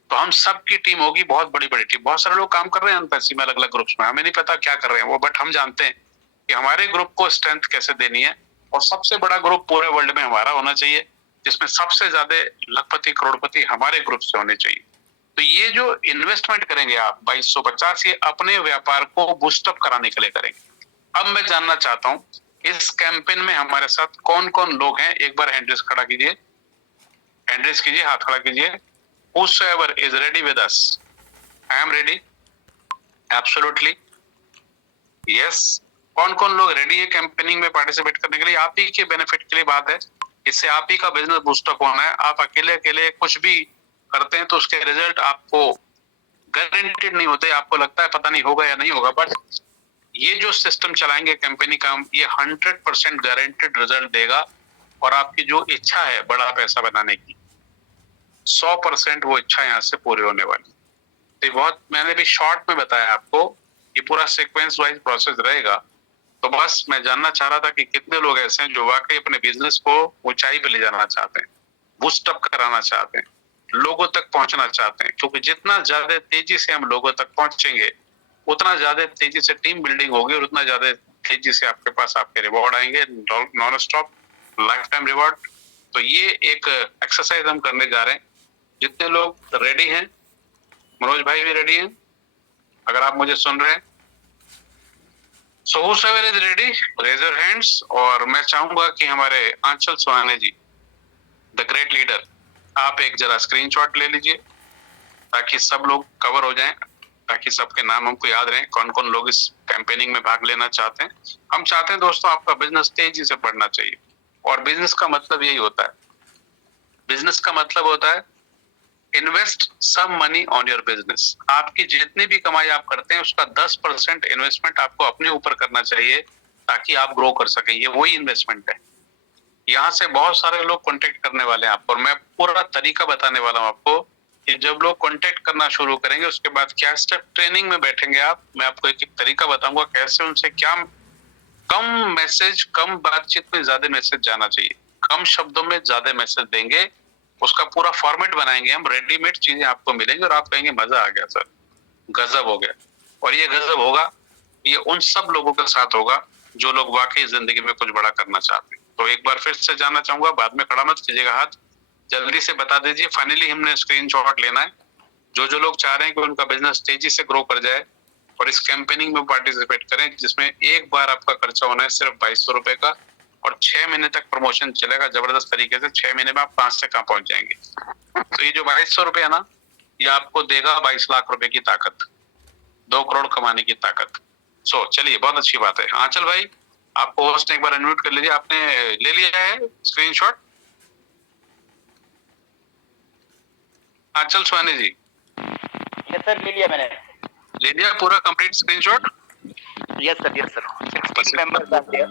तो हम सबकी टीम होगी, बहुत बड़ी बड़ी टीम। बहुत सारे लोग काम कर रहे हैं अनपैसी में, अलग अलग ग्रुप्स में, हमें नहीं पता क्या कर रहे हैं वो, बट हम जानते हैं कि हमारे ग्रुप को स्ट्रेंथ कैसे देनी है। और सबसे बड़ा ग्रुप पूरे वर्ल्ड में हमारा होना चाहिए, जिसमें सबसे ज्यादा लखपति करोड़पति हमारे ग्रुप से होने चाहिए। तो ये जो इन्वेस्टमेंट करेंगे आप 2250, ये अपने व्यापार को बूस्टअप कराने के लिए करेंगे। अब मैं जानना चाहता हूँ इस कैंपेन में हमारे साथ कौन कौन लोग हैं। एक बार हैंड रेज खड़ा कीजिए, हैंड रेज कीजिए, हाथ खड़ा कीजिए। Whosoever is ready with us, I am ready, absolutely, yes। कौन कौन लोग रेडी है कैंपेनिंग में पार्टिसिपेट करने के लिए? आप ही के बेनिफिट के लिए बात है, इससे आप ही का बिजनेस बूस्टअप होना है। आप अकेले अकेले कुछ भी करते हैं तो उसके रिजल्ट आपको गारंटेड नहीं होते, आपको लगता है पता नहीं होगा या नहीं होगा, बट ये जो सिस्टम चलाएंगे कैंपेनिंग का, ये 100% गारंटेड रिजल्ट देगा। और आपकी जो इच्छा है बड़ा पैसा बनाने की, 100% वो इच्छा यहाँ से पूरी होने वाली। तो बहुत मैंने भी शॉर्ट में बताया आपको, ये पूरा सीक्वेंस वाइज प्रोसेस रहेगा। तो बस मैं जानना चाह रहा था कि कितने लोग ऐसे हैं जो वाकई अपने बिजनेस को ऊंचाई पे ले जाना चाहते हैं, बूस्टअप कराना चाहते हैं, लोगों तक पहुंचना चाहते हैं। क्योंकि जितना ज्यादा तेजी से हम लोगों तक पहुंचेंगे उतना ज्यादा तेजी से टीम बिल्डिंग होगी और उतना ज्यादा तेजी से आपके पास आपके रिवॉर्ड आएंगे, non stop life time reward. तो ये एक एक्सरसाइज हम करने जा रहे हैं। जितने लोग रेडी हैं, मनोज भाई भी रेडी हैं, अगर आप मुझे सुन रहे हैं, सो whosoever is ready, raise your hands। और मैं चाहूंगा कि हमारे आंचल सुहाने जी, द ग्रेट लीडर, आप एक जरा स्क्रीनशॉट ले लीजिए ताकि सब लोग कवर हो जाएं, ताकि सबके नाम हमको याद रहें कौन कौन लोग इस कैंपेनिंग में भाग लेना चाहते हैं। हम चाहते हैं दोस्तों आपका बिजनेस तेजी से बढ़ना चाहिए, और बिजनेस का मतलब यही होता है, बिजनेस का मतलब होता है invest some money on your business. आपकी जितनी भी कमाई आप करते हैं उसका 10% इन्वेस्टमेंट आपको अपने ऊपर करना चाहिए ताकि आप ग्रो कर सकें। ये वही इन्वेस्टमेंट है। यहाँ से बहुत सारे लोग कांटेक्ट करने वाले हैं आपको, और मैं पूरा तरीका बताने वाला हूँ आपको कि जब लोग कांटेक्ट करना शुरू करेंगे उसके बाद क्या स्टेप ट्रेनिंग में बैठेंगे आप, मैं आपको एक एक तरीका बताऊंगा कैसे उनसे क्या कम मैसेज, कम बातचीत में ज्यादा मैसेज जाना चाहिए, कम शब्दों में ज्यादा मैसेज देंगे। उसका पूरा फॉर्मेट बनाएंगे हम, रेडीमेड चीजें आपको मिलेंगी और आप कहेंगे मजा आ गया सर, गजब हो गया। और ये गजब होगा, ये उन सब लोगों के साथ होगा जो लोग वाकई जिंदगी में कुछ बड़ा करना चाहते हैं। तो एक बार फिर से जानना चाहूंगा, बाद में खड़ा मत कीजिएगा हाथ, जल्दी से बता दीजिए। फाइनली हमने स्क्रीनशॉट लेना है। जो लोग चाह रहे हैं कि उनका बिजनेस तेजी से ग्रो कर जाए और इस कैंपेनिंग में पार्टिसिपेट करें, जिसमें एक बार आपका खर्चा होना है सिर्फ 2200 रुपए का, और 6 महीने तक प्रमोशन चलेगा जबरदस्त तरीके से। 6 महीने में आप 5 से कहाँ पहुंच जाएंगे। तो ये जो 2200 रुपए है ना, ये आपको देगा 22 लाख रुपए की ताकत, 2 करोड़ कमाने की ताकत। सो चलिए, बहुत अच्छी बात है। आंचल भाई, आपको होस्ट ने एक बार अनम्यूट कर लीजिए। आपने ले लिया है screenshot? Anchal Suhani ji? Yes sir, ले लिया मैंने। ले लिया पूरा complete screenshot? Yes sir, yes sir. 16 members आ गए।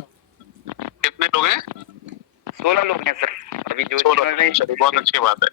कितने लोग हैं? 16 लोग हैं सर अभी जो। बहुत अच्छी बात है।